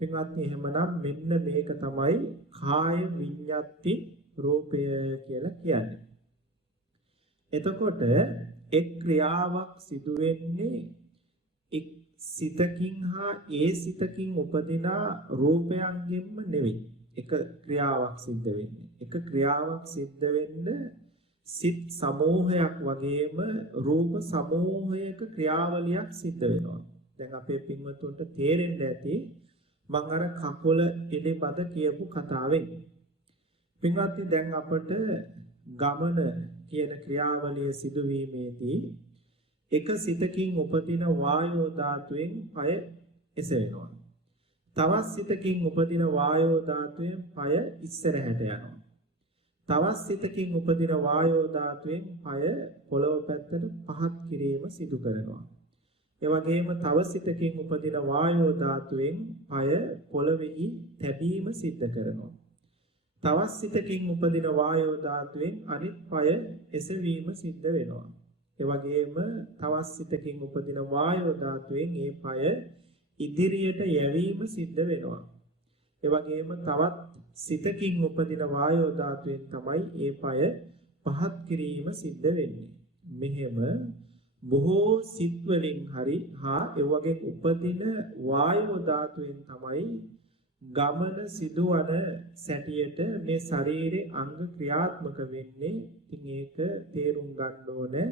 පින්වත්නි එහෙමනම් මෙන්න මේක තමයි කාය විඤ්ඤාති රූපය කියලා කියන්නේ. එතකොට එක් ක්‍රියාවක් සිදු වෙන්නේ එක් සිතකින් හා ඒ සිතකින් උපදින රූපයන්ගෙන්ම නෙවෙයි. එක ක්‍රියාවක් සිද්ධ වෙන්නේ. එක ක්‍රියාවක් සිද්ධ වෙන්න සිත් සමූහයක් වගේම රූප සමූහයක ක්‍රියාවලියක් සිද්ධ වෙනවා. දැන් අපේ පින්වතුන්ට තේරෙන්න ඇති මම අර කකුල පිළිබඳ කියපු කතාවෙන්. පින්වත්නි දැන් අපට ගමන කියන ක්‍රියාවලිය සිදුවීමේදී එක සිතකින් උපදින වායෝ ධාතුවෙන් පය එසවෙනවා. තවත් සිතකින් උපදින වායෝ ධාතුවෙන් පය ඉස්සරහට යනවා. තවත් සිතකින් උපදින වායෝ ධාතුවෙන් පය පොළව පැත්තට පහත් කිරීම සිදු කරනවා. ඒ වගේම තව සිතකින් උපදින වායෝ ධාතුවෙන් පය පොළවෙහි තැබීම සිද්ධ කරනවා. තවත් සිතකින් උපදින වායෝ ධාතුවෙන් අනිත් පය එසවීම සිද්ධ වෙනවා. ඒ වගේම තවත් සිතකින් උපදින වායෝ ධාතුවෙන් ඒ පය ඉදිරියට යැවීම සිද්ධ වෙනවා. ඒ වගේම තවත් සිතකින් උපදින වායෝ ධාතුවෙන් තමයි ඒ පය පහත් කිරීම සිද්ධ වෙන්නේ. මෙහෙම බොහෝ සිත් වලින් හරි හා ඒ වගේ උපදින වායෝ ධාතුවෙන් තමයි ගමන සිදුවන සැටියට මේ ශරීරයේ අංග ක්‍රියාත්මක වෙන්නේ. ඉතින් ඒක තේරුම් ගන්න ඕනේ.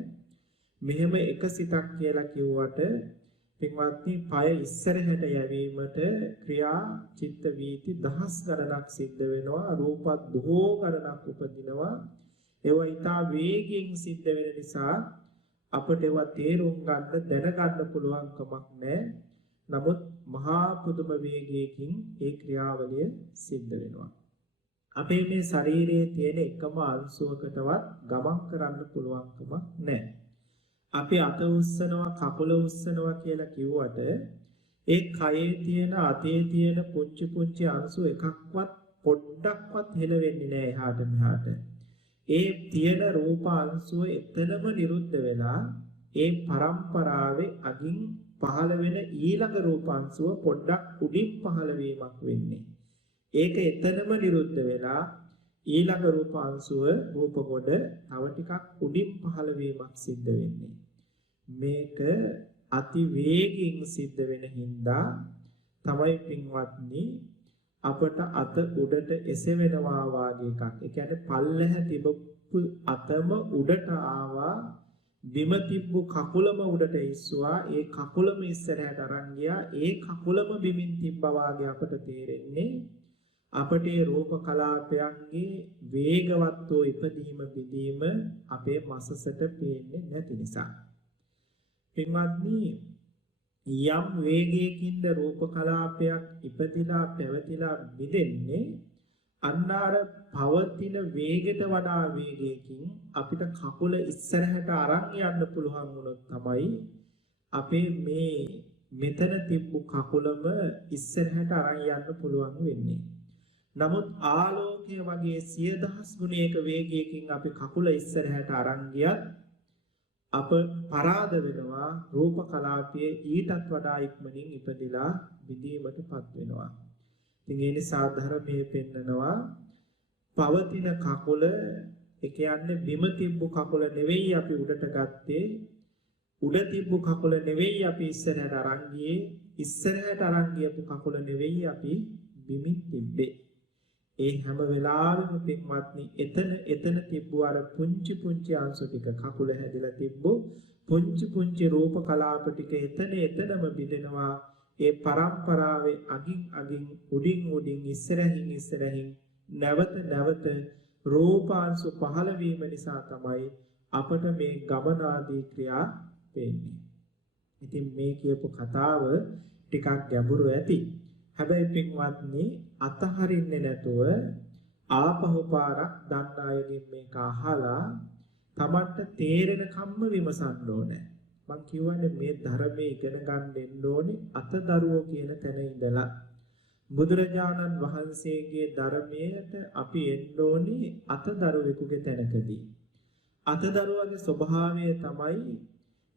මෙහෙම එක සිතක් කියලා කිව්වට පින්වත්නි පය ඉස්සරහට යැවීමට ක්‍රියා චිත්ත වීති දහස් ගණනක් සිද්ධ වෙනවා. රූපත් බොහෝ ගණනක් උපදිනවා. ඒවා ඊටා වේගයෙන් සිද්ධ වෙන නිසා අපට ඒවා තේරුම් ගන්න දැනගන්න පුළුවන් කමක් නැහැ. නමුත් මහා පුදුම වේගයකින් ඒ ක්‍රියාවලිය සිද්ධ වෙනවා. අපේ මේ ශරීරයේ තියෙන එකම අංශුවකටවත් ගමන් කරන්න පුළුවන් කමක් නැහැ. අපි අත උස්සනවා කකුල උස්සනවා කියලා කිව්වට ඒ කයේ තියෙන අතේ තියෙන පුංචි අංශු එකක්වත් පොඩ්ඩක්වත් හෙලවෙන්නේ නැහැ එහාට මෙහාට. ඒ තියෙන රූප අංශුව එතනම නිරුද්ධ වෙලා ඒ පරම්පරාවේ අගින් පහළ වෙන ඊළඟ රූප අංශුව පොඩ්ඩක් උඩින් පහළ වීමක් වෙන්නේ. ඒක එතනම නිරුද්ධ වෙලා ඊළඟ රූප අංශුව රූප කොට තව ටිකක් උඩින් පහළ වීමක් සිද්ධ වෙන්නේ. මේක අති වේගයෙන් සිද්ධ වෙන හින්දා තමයි පින්වත්නි අපට අත උඩට එසවෙනවා වාගේ එකක්. ඒ කියන්නේ පල්ලෙහ තිබපු අතම උඩට ආවා බිම තිබ්බු කකුලම උඩට ඉස්සුවා. ඒ කකුලම ඉස්සරහට අරන් ගියා. ඒ කකුලම බිමින් තිබ්බා වාගේ අපට තේරෙන්නේ අපට රූප කලාපයන්ගේ වේගවත් වූ ඉපදීම බිඳීම අපේ මසසට පේන්නේ නැති නිසා. පින්වත්නි, යම් වේගයකින්ද රූප කලාපයක් ඉපදිලා පැවතිලා බිඳෙන්නේ, අන්නාර පවතින වේගයට වඩා වේගයකින් අපිට කකුල ඉස්සරහට අරන් යන්න පුළුවන් වුණොත් තමයි අපේ මේ මෙතන තිබ්බු කකුලම ඉස්සරහට අරන් යන්න පුළුවන් වෙන්නේ. නමුත් ආලෝකය වගේ 10000 ගුණයක වේගයකින් අපි කකුල ඉස්සරහට අරන් ගියත් අප පරාද වෙනවා. රූප කලාපයේ ඊටත් වඩා ඉක්මනින් ඉපදිලා විදීමටපත් වෙනවා. ඉතින් ඒ නිසා ධර්මයේ පෙන්නනවා පවතින කකුල, ඒ කියන්නේ බිම තිබ්බු කකුල නෙවෙයි අපි උඩට ගත්තේ, උඩ තිබ්බු කකුල නෙවෙයි අපි ඉස්සරහට අරන් ගියේ, ඉස්සරහට අරන් ගියපු කකුල නෙවෙයි අපි බිමින් තිබ්බේ. ඒ හැම වෙලාවෙම පින්වත්නි එතන තිබ්බු අර පුංචි අංශු ටික කකුල හැදිලා තිබ්බු පුංචි රූප කලාප ටික එතනම බිඳෙනවා. ඒ පරම්පරාවේ අගින් උඩින් ඉස්සරහින් නැවත රූපාංශු පහළ වීම නිසා තමයි අපට මේ ගමනාදී ක්‍රියා වෙන්නේ. ඉතින් මේ කියපු කතාව ටිකක් ගැඹුරු ඇති. හැබැයි පින්වත්නි, අතහරින්නේ නැතුව ආපහු පාරක් දන්න අයගෙන් මේක අහලා තමන්ට තේරෙන කම්ම විමසන්න ඕනේ. මං කියවනේ මේ ධර්මයේ ඉගෙන ගන්න එන්න ඕනේ අතදරුවෝ කියන තැන ඉඳලා. බුදුරජාණන් වහන්සේගේ ධර්මයට අපි එන්න ඕනේ අතදරුවෙකුගේ තැනකදී. අතදරුවගේ ස්වභාවය තමයි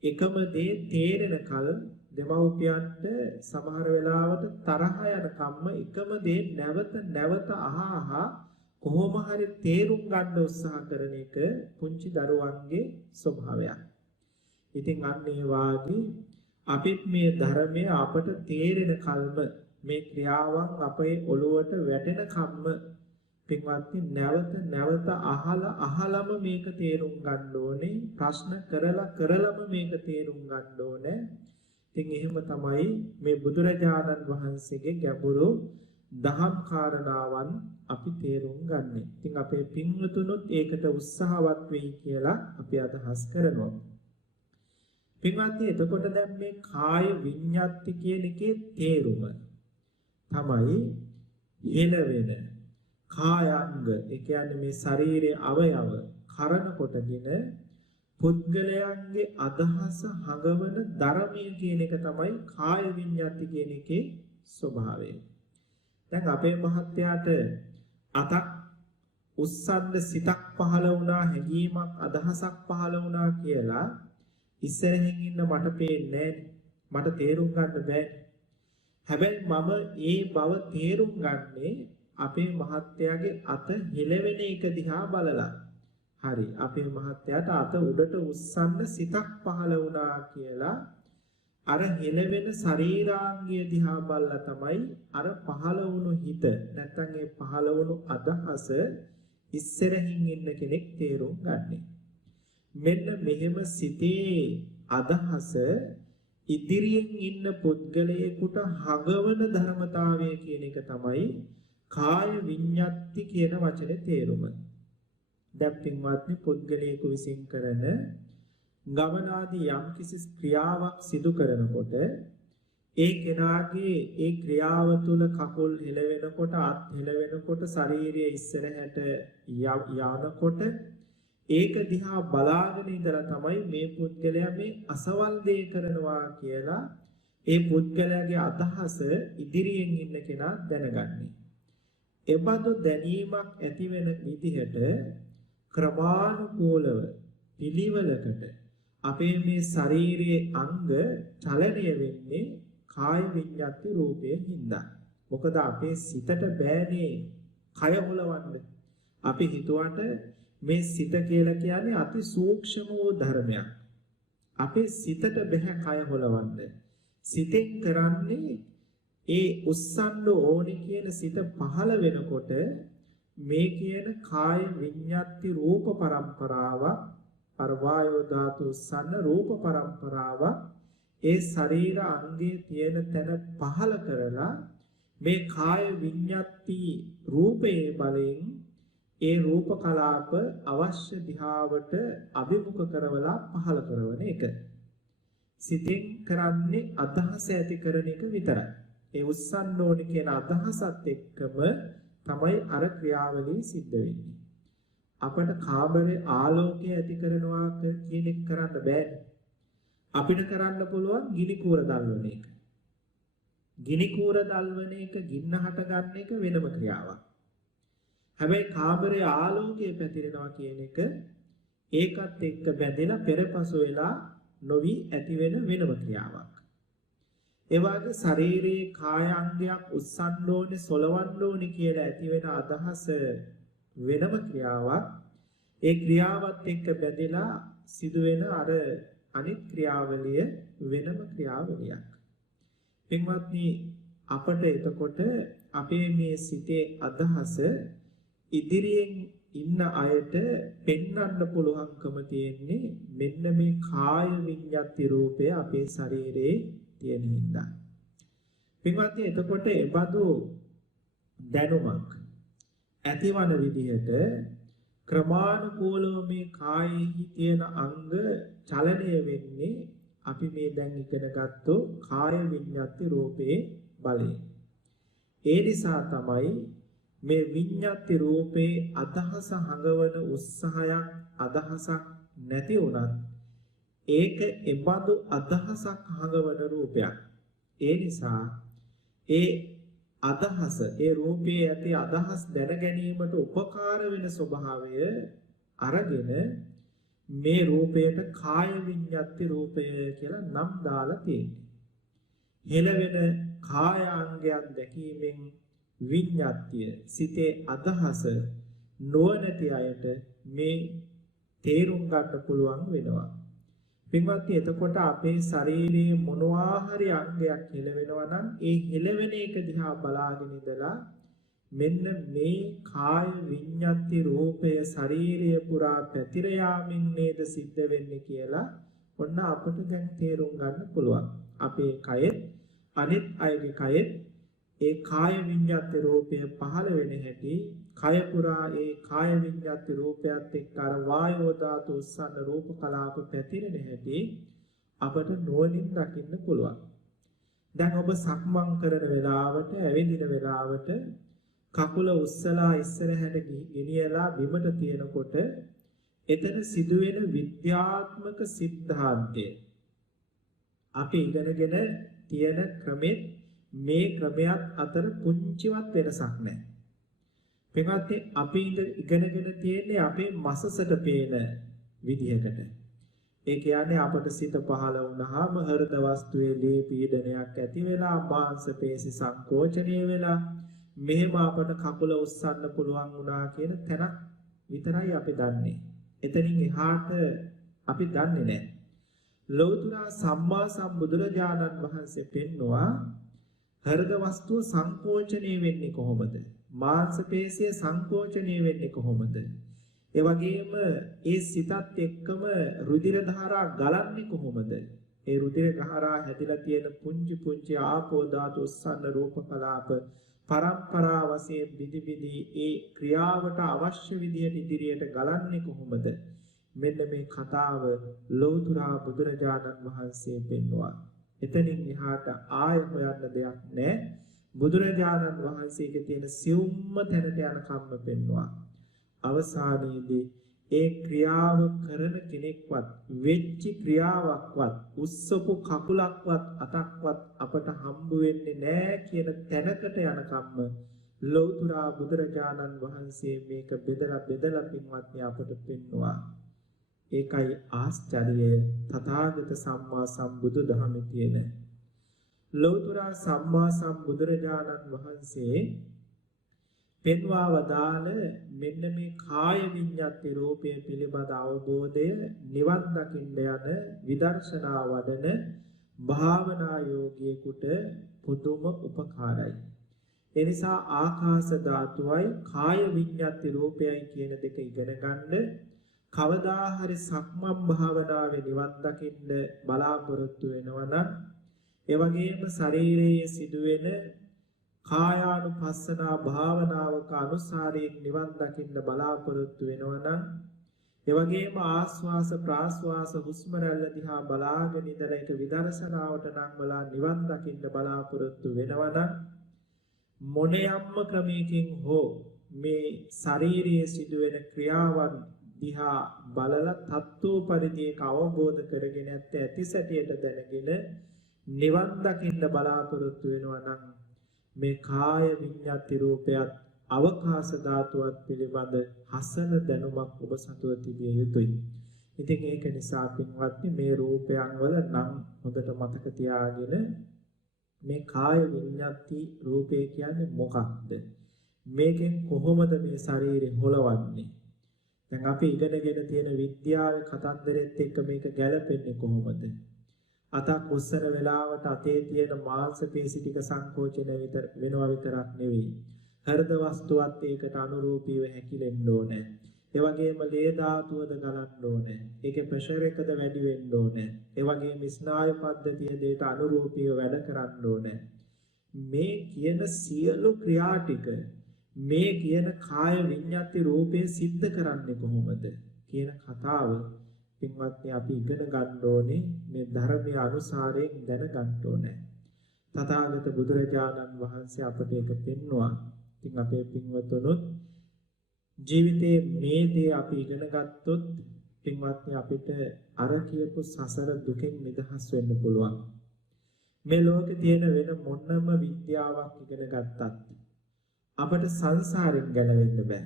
එකම දේ තේරෙන කල දෙමව්පියන්ට සමහර වෙලාවට තරහ යන කම්ම එකම දේ නැවත අහා කොහොම හරි තේරුම් ගන්න උත්සාහ කරන එක පුංචි දරුවන්ගේ ස්වභාවයක්. ඉතින් අන්න ඒ වාගේ අපිත් මේ ධර්මය අපට තේරෙන කල්ම මේ ක්‍රියාවන් අපේ ඔළුවට වැටෙන කම්ම පින්වත්නි නැවත අහලම මේක තේරුම් ගන්න ඕනේ. ප්‍රශ්න කරලම මේක තේරුම් ගන්න ඕනේ. ඉතින් එහෙම තමයි මේ බුදුරජාණන් වහන්සේගේ ගැඹුරු දහම් කාරණාවන් අපි තේරුම් ගන්නෙ. ඉතින් අපේ පින්වතුනොත් ඒකට උත්සාහවත් වෙයි කියලා අපි අදහස් කරනවා. පින්වත්නි, එතකොට දැන් මේ කාය විඤ්ඤාති කියන එකේ තේරුම තමයි හෙළවෙන කායාංග. ඒ කියන්නේ මේ ශරීරයේ අවයව කරන කොටගෙන පුද්ගලයන්ගේ අදහස හඟවන ධර්මය කියන එක තමයි කාය විඤ්ඤාති කියන එකේ ස්වභාවය. දැන් අපේ මහත්යාට අතක් උස්සන්න සිතක් පහළ වුණා, හැඟීමක් අදහසක් පහළ වුණා කියලා ඉස්සරහින් ඉන්න මට පේන්නේ මට තේරුම් ගන්න බෑ. හැබැයි මම ඒ බව තේරුම් ගන්නේ අපේ මහත්යාගේ අත හෙලවෙන එක දිහා බලලා. හරි, අපේ මහත්යාට අත උඩට උස්සන්න සිතක් පහළ වුණා කියලා අර හෙලවෙන ශරීරාංගය දිහා බලලා තමයි අර පහළ වුණු හිත නැත්නම් ඒ පහළ වුණු අදහස ඉස්සරහින් ඉන්න කෙනෙක් තේරුම් ගන්නෙ. මෙන්න මෙහෙම සිතේ අදහස ඉදිරියෙන් ඉන්න පුද්ගලයෙකුට හඟවන ධර්මතාවය කියන එක තමයි කාය විඤ්ඤාති කියන වචනේ තේරුම. දැන් පින්වත්නි, පුද්ගලයෙකු විසින් කරන ගමනාදී යම් කිසි ක්‍රියාවක් සිදු කරනකොට ඒ කෙනාගේ ඒ ක්‍රියාව තුළ කකුල් හෙලවෙනකොට, අත් හෙලවෙනකොට, ශරීරය ඉස්සරහට යනකොට ඒක දිහා බලාගෙන ඉඳලා තමයි මේ පුද්ගලයා මේ අසවල් දේ කරනවා කියලා ඒ පුද්ගලයාගේ අදහස ඉදිරියෙන් ඉන්න කෙනා දැනගන්නේ. එබඳු දැනීමක් ඇති වෙන විදිහට ක්‍රමානුකූලව පිළිවෙලකට අපේ මේ ශාරීරියේ අංග චලනය වෙන්නේ කාය විඤ්ඤාති රූපයෙන් හින්දා. මොකද අපේ සිතට බෑනේ කය හොලවන්න. අපි හිතුවට මේ සිත කියලා කියන්නේ අති සූක්ෂම වූ ධර්මයක්. අපේ සිතට බෑ කය හොලවන්න. සිතෙන් කරන්නේ ඒ උස්සන්න ඕනේ කියන සිත පහළ වෙනකොට මේ කියන කාය විඤ්ඤාති රූප පරම්පරාව අර වායෝ ධාතු උස්සන්න රූප පරම්පරාව ඒ ශරීර අංගයේ තියෙන තැන පහළ කරලා මේ කාය විඤ්ඤාති රූපේ බලෙන් ඒ රූප කලාප අවශ්‍ය දිහාවට අභිමුඛ කරවලා පහළ කරන එක. සිතින් කරන්නේ අදහස ඇති කරන එක විතරයි. ඒ උස්සන්න ඕනේ කියන අදහසත් එක්කම තමයි අර ක්‍රියාවලිය සිද්ධ වෙන්නේ. අපිට කාමරේ ආලෝකය ඇති කරනවා කියන එක කරන්න බෑනේ. අපිට කරන්න පුළුවන් ගිනි කූර දල්වන එක. ගිනි කූර දල්වන එක ගින්න හට ගන්න එක වෙනම ක්‍රියාවක්. හැබැයි කාමරේ ආලෝකය පැතිරෙනවා කියන එක ඒකත් එක්ක බැඳෙලා පෙරපසු වෙලා නොවි ඇති වෙන වෙනම ක්‍රියාවක්. ඒ වගේ ශරීරයේ කායාංගයක් උස්සන්න ඕනේ සොලවන්න ඕනේ කියලා ඇති වෙන අදහස වෙනම ක්‍රියාවක්. ඒ ක්‍රියාවත් එක්ක බැඳලා සිදුවෙන අර අනිත් ක්‍රියාවලිය වෙනම ක්‍රියාවලියක්. පින්වත්නි අපට එතකොට අපේ මේ සිතේ අදහස ඉදිරියෙන් ඉන්න අයට පෙන්වන්න පුළුවන්කම තියෙන්නේ මෙන්න මේ කාය විඤ්ඤාති රූපය අපේ ශරීරයේ තියෙන හින්දා. පින්වත්නි එතකොට එබඳු දැනුමක් ඇතිවන විදිහට ක්‍රමානුකූලව මේ කායෙහි තියෙන අංග චලනය වෙන්නේ අපි මේ දැන් ඉගෙන ගත්තු කාය විඤ්ඤාති රූපේ බලයෙන්. ඒ නිසා තමයි මේ විඤ්ඤාති රූපේ අදහස හඟවන උත්සාහයක් අදහසක් නැති වුණත් ඒක එබඳු අදහසක් හඟවන රූපයක්. ඒ නිසා ඒ අදහස ඒ රූපයේ ඇති අදහස් දැන ගැනීමට උපකාර වෙන ස්වභාවය අරගෙන මේ රූපයට කාය විඤ්ඤාති රූපය කියලා නම් දාලා තියෙනවා. හෙළවෙන කායාංගයන් දැකීමෙන් විඤ්ඤාතිය සිතේ අදහස නොනැති අයට මේ තේරුම් ගන්න පුළුවන් වෙනවා. පින්වත්නි එතකොට අපේ ශරීරයේ මොනවා හරි අංගයක් හෙළවෙනවා නම් ඒ හෙළවෙන එක දිහා බලාගෙන ඉඳලා මෙන්න මේ කාය විඤ්ඤාති රූපය ශරීරය පුරා පැතිර යාමින් නේද සිද්ධ වෙන්නේ කියලා ඔන්න අපට දැන් තේරුම් ගන්න පුළුවන්. අපේ කයෙත් අනිත් අයගේ කයෙත් ඒ කාය විඤ්ඤාති රූපය පහළ වෙන හැටි කය පුරා ඒ කාය විඤ්ඤාති රූපයත් එක්ක අර වායෝ ධාතු උස්සන රූප කලාප පැතිරෙන හැටි අපට නුවණින් දකින්න පුළුවන්. දැන් ඔබ සක්මන් කරන වෙලාවට ඇවිදින වෙලාවට කකුල උස්සලා ඉස්සරහට ගෙනියලා බිමට තියනකොට එතන සිදුවෙන විද්‍යාත්මක સિદ્ધාන්තය අපි ඉගෙනගෙන තියෙන ක්‍රමෙත් මේ ක්‍රමයක් අතර පුංචිවත් වෙනසක් නැහැ. පින්වත්නි අපි ඉගෙනගෙන තියෙන්නේ අපේ මසසට පේන විදිහකට. ඒ කියන්නේ අපට සිත පහළ වුණාම හෘද වස්තුවේ ලේ පීඩනයක් ඇති වෙලා මාංශ පේශි සංකෝචනය වෙලා මෙහෙම අපට කකුල උස්සන්න පුළුවන් වුණා කියන තැනක් විතරයි අපි දන්නේ. එතනින් එහාට අපි දන්නේ නැහැ. ලෞතර සම්මා සම්බුදුරජාණන් වහන්සේ පෙන්නවා හෘද වස්තුව සංකෝචනය වෙන්නේ කොහොමද? මාංශ පේශිය සංකෝචනය වෙන්නේ කොහොමද? ඒ වගේම ඒ සිතත් එක්කම රුධිර ධාරා ගලන්නේ කොහොමද? ඒ රුධිර ධාරා හැදිලා තියෙන පුංචි පුංචි ආපෝ ධාතු උස්සන්න රූප කලාප පරම්පරා වශයෙන් විදි විදි ඒ ක්‍රියාවට අවශ්‍ය විදියට ඉදිරියට ගලන්නේ කොහොමද? මෙන්න මේ කතාව ලෞතර බුදුරජාණන් වහන්සේ පෙන්වුවා. එතනින් එහාට ආය හොයන්න දෙයක් නැහැ. බුදුරජාණන් වහන්සේගේ තියෙන සියුම්ම තැනට යන කම්ම පෙන්වුවා. අවසානයේදී ඒ ක්‍රියාව කරන කෙනෙක්වත් වෙච්ච ක්‍රියාවක්වත් උස්සපු කකුලක්වත් අතක්වත් අපට හම්බ වෙන්නේ නැහැ කියන තැනකට යන කම්ම ලෞතර බුදුරජාණන් වහන්සේ මේක බෙදලා පින්වත්නි අපට පෙන්වුවා. ඒකයි ආශ්චර්යය තථාගත සම්මා සම්බුදු දහමේ තියෙන ලෞතර සම්මා සම්බුදුරජාණන් වහන්සේ පෙන්වා වදාළ මෙන්න මේ කාය විඤ්ඤාති රූපය පිළිබඳ අවබෝධය නිවන් දකින්න යන විදර්ශනා වඩන භාවනා යෝගියෙකුට පුදුම උපකාරයි. ඒ නිසා ආකාශ ධාතුවයි කාය විඤ්ඤාති රූපයයි කියන දෙක ඉගෙන ගන්න කවදා හරි සක්මන් භාවනාවේ නිවන් දකින්න බලාපොරොත්තු වෙනවා නම් ඒ වගේම ශරීරයේ සිදුවෙන කායානුපස්සනා භාවනාවක අනුසාරයෙන් නිවන් දකින්න බලාපොරොත්තු වෙනවා නම් ඒ වගේම ආස්වාස ප්‍රාස්වාස හුස්ම රැල්ල දිහා බලාගෙන ඉඳලා ඒක විදර්ශනාවට නම් බලා නිවන් දකින්න බලාපොරොත්තු වෙනවා නම් මොනියම්ම ක්‍රමයකින් හෝ මේ ශාරීරියේ සිදුවෙන ක්‍රියාවන් දිහා බලලා තත්ත්ව පරිදියක අවබෝධ කරගෙන ඇති සැටියට දැනගෙන නිවන් දකින්න බලාපොරොත්තු වෙනවා නම් මේ කාය විඤ්ඤාති රූපයත් අවකාශ ධාතුවත් පිළිබඳ හසල දැනුමක් ඔබ සතුව තිබිය යුතුයි. ඉතින් ඒක නිසා පින්වත්නි මේ රූපයන් වල නම් හොඳට මතක තියාගෙන මේ කාය විඤ්ඤාති රූපය කියන්නේ මොකක්ද? මේකෙන් කොහොමද මේ ශරීරය හොලවන්නේ? දැන් අපි ඉගෙනගෙන තියෙන විද්‍යාවේ කතන්දරෙත් එක්ක මේක ගැලපෙන්නේ කොහොමද? අතක් උස්සන වෙලාවට අතේ තියෙන මාංශ පේශි ටික සංකෝචන වෙනවා විතරක් නෙවෙයි. හෘද වස්තුවත් ඒකට අනුරූපීව හැකිලෙන්න ඕනේ. ඒ වගේම ලේ ධාතුවද ගලන්න ඕනේ. ඒකේ ප්‍රෙෂර් එකද වැඩි වෙන්න ඕනේ. ඒ වගේම ස්නායු පද්ධතිය දෙයට අනුරූපීව වැඩ කරන්න ඕනේ. මේ කියන සියලු ක්‍රියා ටික මේ කියන කාය විඤ්ඤාති රූපේ සිද්ධ කරන්නේ කොහොමද කියන කතාව පින්වත්නි අපි ඉගෙන ගන්න ඕනේ මේ ධර්මයේ අනුසාරයෙන් දැන ගන්න ඕනේ. තථාගත බුදුරජාණන් වහන්සේ අපට ඒක පෙන්වුවා. ඉතින් අපේ පින්වතුනොත් ජීවිතයේ මේ දේ අපි ඉගෙන ගත්තොත් පින්වත්නි අපිට අර කියපු සසර දුකෙන් නිදහස් වෙන්න පුළුවන්. මේ ලෝකේ තියෙන වෙන මොනම විද්‍යාවක් ඉගෙන ගත්තත් අපට සංසාරයෙන් ගැලවෙන්න බෑ.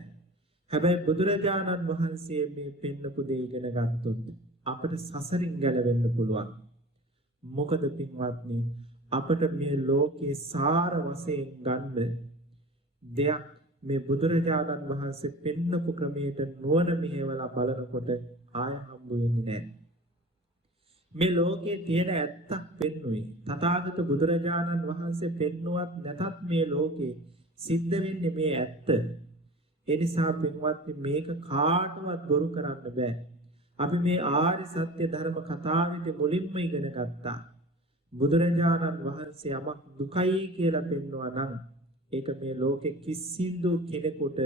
හැබැයි බුදුරජාණන් වහන්සේ මේ පෙන්නපු දේ ඉගෙන ගත්තොත් අපට සසරින් ගැලවෙන්න පුළුවන්. මොකද පින්වත්නි අපට මේ ලෝකේ සාර වශයෙන් ගන්න දෙයක් මේ බුදුරජාණන් වහන්සේ පෙන්නපු ක්‍රමයට නුවණ මෙහෙवला බලනකොට ආය හම්බ වෙන්නේ නැහැ. මේ ලෝකේ තියෙන ඇත්තක් පෙන්වුවේ තථාගත බුදුරජාණන් වහන්සේ පෙන්නුවත් නැතත් මේ ලෝකේ සිද්ධ වෙන්නේ මේ ඇත්ත. ඒ නිසා පින්වත්නි මේක කාටවත් බොරු කරන්න බෑ. අපි මේ ආර්ය සත්‍ය ධර්ම කතාවේදී මුලින්ම ඉගෙන ගත්තා. බුදුරජාණන් වහන්සේ යමක් දුකයි කියලා පෙන්වුවා නම් ඒක මේ ලෝකෙ කිසිදු කෙනෙකුට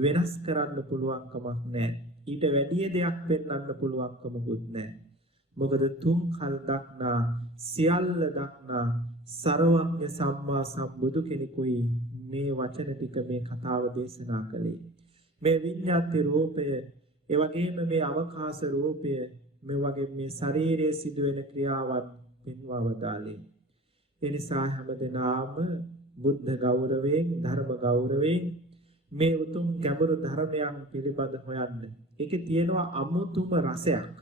වෙනස් කරන්න පුළුවන් කමක් නැහැ. ඊට වැඩි දෙයක් පෙන්වන්න පුළුවන් කමකුත් නැහැ. මොකද තුන් කල් දක්නා සියල්ල දක්නා සර්වඥ සම්මා සම්බුදු කෙනෙකුයි මේ වචන ටික මේ කතාව දේශනා කළේ. මේ විඤ්ඤාති රූපය, ඒ වගේම මේ අවකාශ රූපය, මේ වගේ මේ ශරීරයේ සිදුවෙන ක්‍රියාවන් පෙන්වා වදාළේ. ඒ නිසා හැමදෙනාම බුද්ධ ගෞරවයෙන්, ධර්ම ගෞරවයෙන් මේ උතුම් ගැඹුරු ධර්මයන් පිළිබඳ හොයන්න. ඒකේ තියෙනවා අමුතුම රසයක්.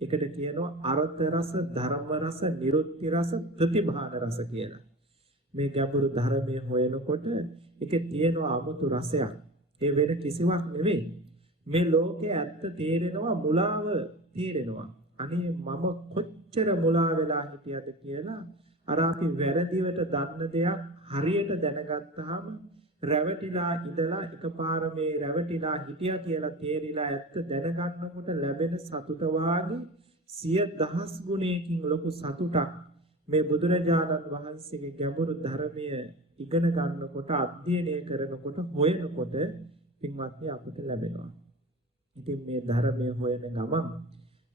ඒකට කියනවා අර්ථ රස, ධර්ම රස, නිරුක්ති රස, ප්‍රතිභාන රස කියලා. මේ ගැඹුරු ධර්මයේ හොයනකොට ඒකේ තියෙනවා අමුතු රසයක්. ඒ වෙන කිසිවක් නෙවෙයි. මේ ලෝකයේ ඇත්ත තේරෙනවා, මුලාව තේරෙනවා. අනේ මම කොච්චර මුලා වෙලා හිටියද කියලා අර අපි වැරදිවට දන්න දෙයක් හරියට දැනගත්තාම රැවටිලා ඉඳලා එකපාර මේ රැවටිලා හිටියා කියලා තේරිලා ඇත්ත දැනගන්නකොට ලැබෙන සතුට වාගේ 100,000 ගුණයකින් ලොකු සතුටක් මේ බුදුරජාණන් වහන්සේගේ ගැඹුරු ධර්මය ඉගෙන ගන්නකොට, අධ්‍යයනය කරනකොට, හොයනකොට පින්වත්නි අපිට ලැබෙනවා. ඉතින් මේ ධර්මය හොයන ගමන්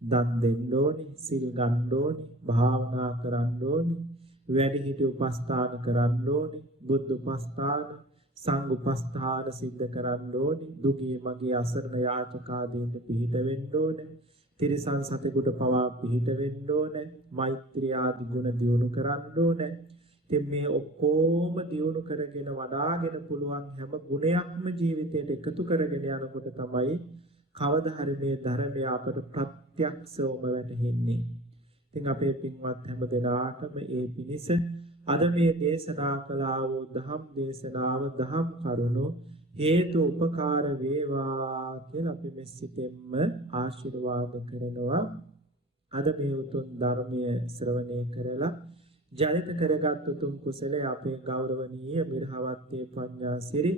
දන් දෙන්න ඕනේ, සිල් ගන්න ඕනේ, භාවනා කරන්න ඕනේ, වැඩිහිටි උපස්ථාන කරන්න ඕනේ, බුද්ධ උපස්ථාන, සංඝ උපස්ථාන සිද්ධ කරන්න ඕනේ, දුගී මගේ අසරණ යාචකාදීන්ට පිහිට වෙන්න ඕනේ, තිරිසන් සතෙකුට පවා පිහිට වෙන්න ඕනේ, මෛත්‍රී ආදී ගුණ දියුණු කරන්න ඕනේ. ඉතින් මේ ඔක්කොම දියුණු කරගෙන වඩාගෙන පුළුවන් හැම ගුණයක්ම ජීවිතයට එකතු කරගෙන යනකොට තමයි කවදා හරි මේ ධර්මය අපට ප්‍රත්‍යක්ෂවම වැටහෙන්නේ. ඉතින් අපේ පින්වත් හැම දෙනාටම ඒ පිණිස අද මේ දේශනා කළා වූ ධම් දේශනාව, ධම් කරුණු හේතු උපකාර වේවා කියලා අපි මෙසිතෙන්ම ආශිර්වාද කරනවා. අද මේ උතුම් ධර්මය ශ්‍රවණය කරලා ජනිත කරගත් උතුම් කුසලයේ අපේ ගෞරවනීය මිරහවත්තේ පඤ්ඤාසිරි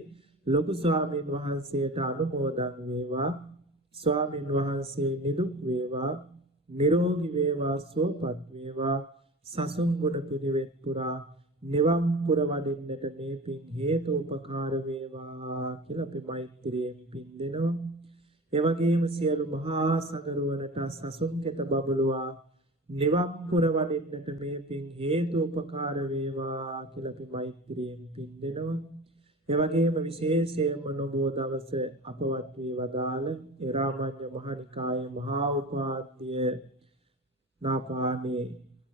ලොකු ස්වාමීන් වහන්සේට අනුමෝදන් වේවා. ස්වාමීන් වහන්සේ නිදුක් වේවා, නිරෝගී වේවා, සුවපත් වේවා, සසුන් ගුණ පිළිවෙත් පුරා නිවන් පුර වඩින්නට මේ පින් හේතුපකාර වේවා කියලා අපි මෛත්‍රියෙන් පින් දෙනවා. ඒ වගේම සියලු මහා සගරුවනට සසුන් කෙත බබළුවා නිවන් පුර වඩින්නට මේ පින් හේතුපකාර වේවා කියලා අපි මෛත්‍රියෙන් පින් දෙනවා. ඒ වගේම විශේෂයෙන්ම නොබෝ දවස අපවත් වී වදාළ එරාමඤ්ඤ මහනිකායේ මහා උපාධ්‍ය නාපානේ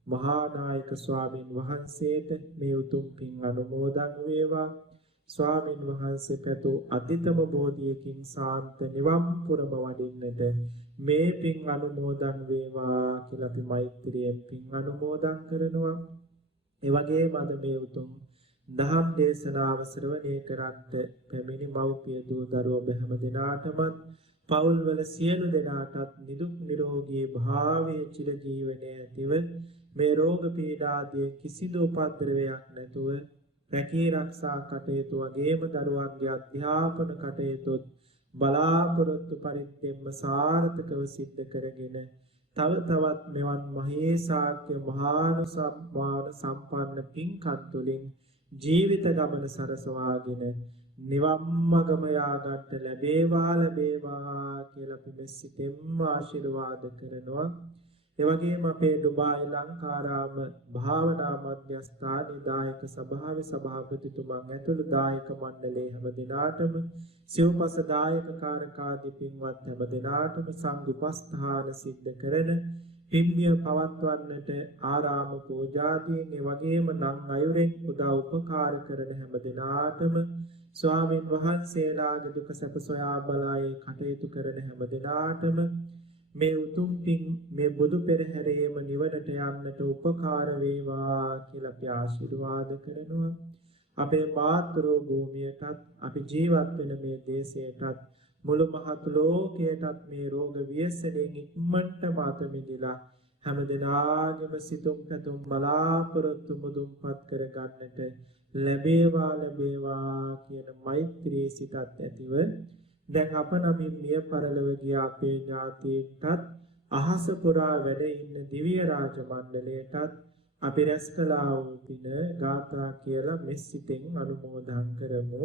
මහා නායක ස්වාමින් වහන්සේට මේ උතුම් පින් අනුමෝදන් වේවා. ස්වාමින් වහන්සේ පැතු අධිතම බෝධියකින් සාන්ත නිවන් පුරම වඩින්නට මේ පින් අනුමෝදන් වේවා කියලා අපි මෛත්‍රියෙන් පින් අනුමෝදන් කරනවා. ඒ වගේම අද මේ උතුම් දහම් දේශනාව ශ්‍රවණය කරන්ට පැමිණි මව්පිය දූ දරුවෝ හැම දිනාටම පවුල්වල සියලු දෙනාටත් නිදුක් නිරෝගී භාවයේ චිර ජීවනයේ ඇතිව මේ රෝග පීඩාදී කිසිදු උපද්‍රවයක් නැතුව රැකී ආරක්ෂා කටයුතු වගේම දරුවන්ගේ අධ්‍යාපන කටයුතු බලාපොරොත්තු පරිද්දෙන්ම සාර්ථකව සිද්ධ කරගෙන තව තවත් මෙවන් මහේසාක්‍ය මහානුසම්මාන සම්පන්න පින්කම් තුළින් ජීවිත ගමන සරසවාගෙන නිවන් මගම යාගන්ට ලැබේවා කියලා අපි මෙසිතෙන්ම ආශිර්වාද කරනවා. ඒ වගේම අපේ ඩුබායි ලංකාරාම භාවනා මධ්‍යස්ථානයේ දායක සභාවේ සභාපතිතුමන් ඇතුළු දායක මණ්ඩලයේ හැම දිනාටම සිව්පස දායක කාරකාදී පින්වත් හැම දිනාටම සංඝ උපස්ථාන සිද්ධ කරන පින්මිය පවත්වන්නට ආරාම පූජාදීන් ඒ වගේම නම් අයුරෙන් උදව් උපකාර කරන හැම දිනාටම ස්වාමින් වහන්සේලාගේ දුක සැප සොයා බලායේ කටයුතු කරන හැම දිනාටම මේ උතුම් පින් මේ බුදු පෙරහැරේම නිවනට යන්නට උපකාර වේවා කියලා අපි ආශිර්වාද කරනවා. අපේ මාතෘ භූමියටත් අපි ජීවත් වෙන මේ දේශයටත් මුළු මහත් ලෝකයටත් මේ රෝග ව්‍යසනයෙන් ඉක්මනට මාත මිදලා හැම දිනාගේම සිතුම් පැතුම් බලාපොරොත්තු මුදුන්පත් කර ගන්නට ලැබේවා කියන මෛත්‍රී සිතත් ඇතිව දැන් අප නමින් මිය පරලොව ගිය අපේ ඥාතීන්ටත් අහස පුරා වැඩ ඉන්න දිව්‍ය රාජ මණ්ඩලයටත් අපි රැස් කළා වූ පින ගාථා කියලා මෙසිතෙන් අනුමෝදන් කරමු.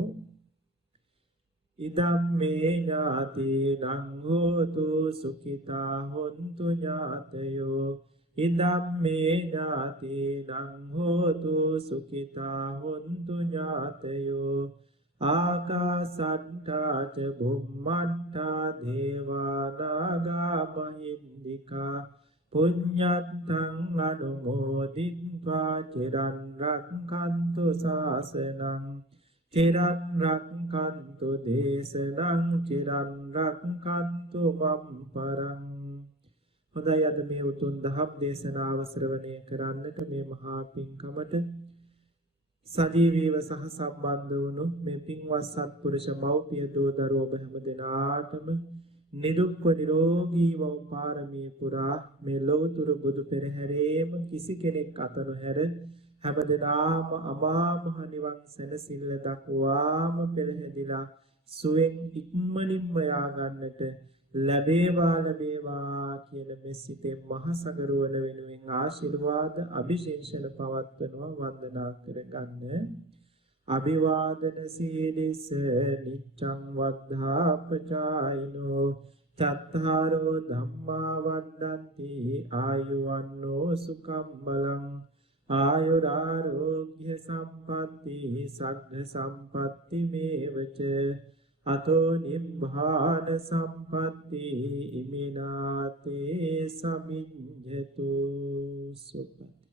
ඉදම් මේ ඥාතීනං හෝතු සුඛිතා හොන්තු ඥාතයෝ ඉදම් මේ ඥාතීනං හෝතු සුඛිතා හොන්තු ඥාතයෝ ආකාසට්ඨා ච බුම්මට්ඨා දේවා නාග මහින්దికා පුඤ්ඤත්තං අනුමෝදිත්වා චිරන් රක්ඛන්තු ශාසනං චිරන් රක්ඛන්තු දේශනං චිරන් රක්ඛන්තු මම් පරං. හොඳයි, අද මේ උතුම් දහම් දේශනාව ශ්‍රවණය කරන්නට මේ මහා පින්කමට සජීවීව සහ සම්බන්ධ වුණු මේ පින්වත් සත්පුරුෂ මව්පිය දූ දරුවෝ හැම දෙනාටම නිදුක්ව නිරෝගීව පාරමී පුරා මේ ලෞතුරු බුදු පෙරහැරේම කිසි කෙනෙක් අත නොහැර හැම දෙනාම අමා මහ නිවන් සැනසෙල්ල දක්වාම පෙළහැදිලා සුවෙන් ඉක්මනින්ම යා ගන්නට ලැබේවා කියන මෙසිතේ මහ සගරුවන වෙනුවෙන් ආශිර්වාද අභිෂේචන පවත්වනවා වන්දනා කරගන්න. අභිවාදන සීලිස නිච්ඡං වද්ධාපචායිනෝ චත්තාරෝ ධම්මා වඩ්ඩಂತಿ ආයුවන්නෝ සුඛං බලං ආයුරාෝග්‍ය සම්පatti සග්ග සම්පatti මේවච අතෝ නිබ්බාන සම්පatti ඉමිනාතේ සමිඤ්ඤතු සුපති.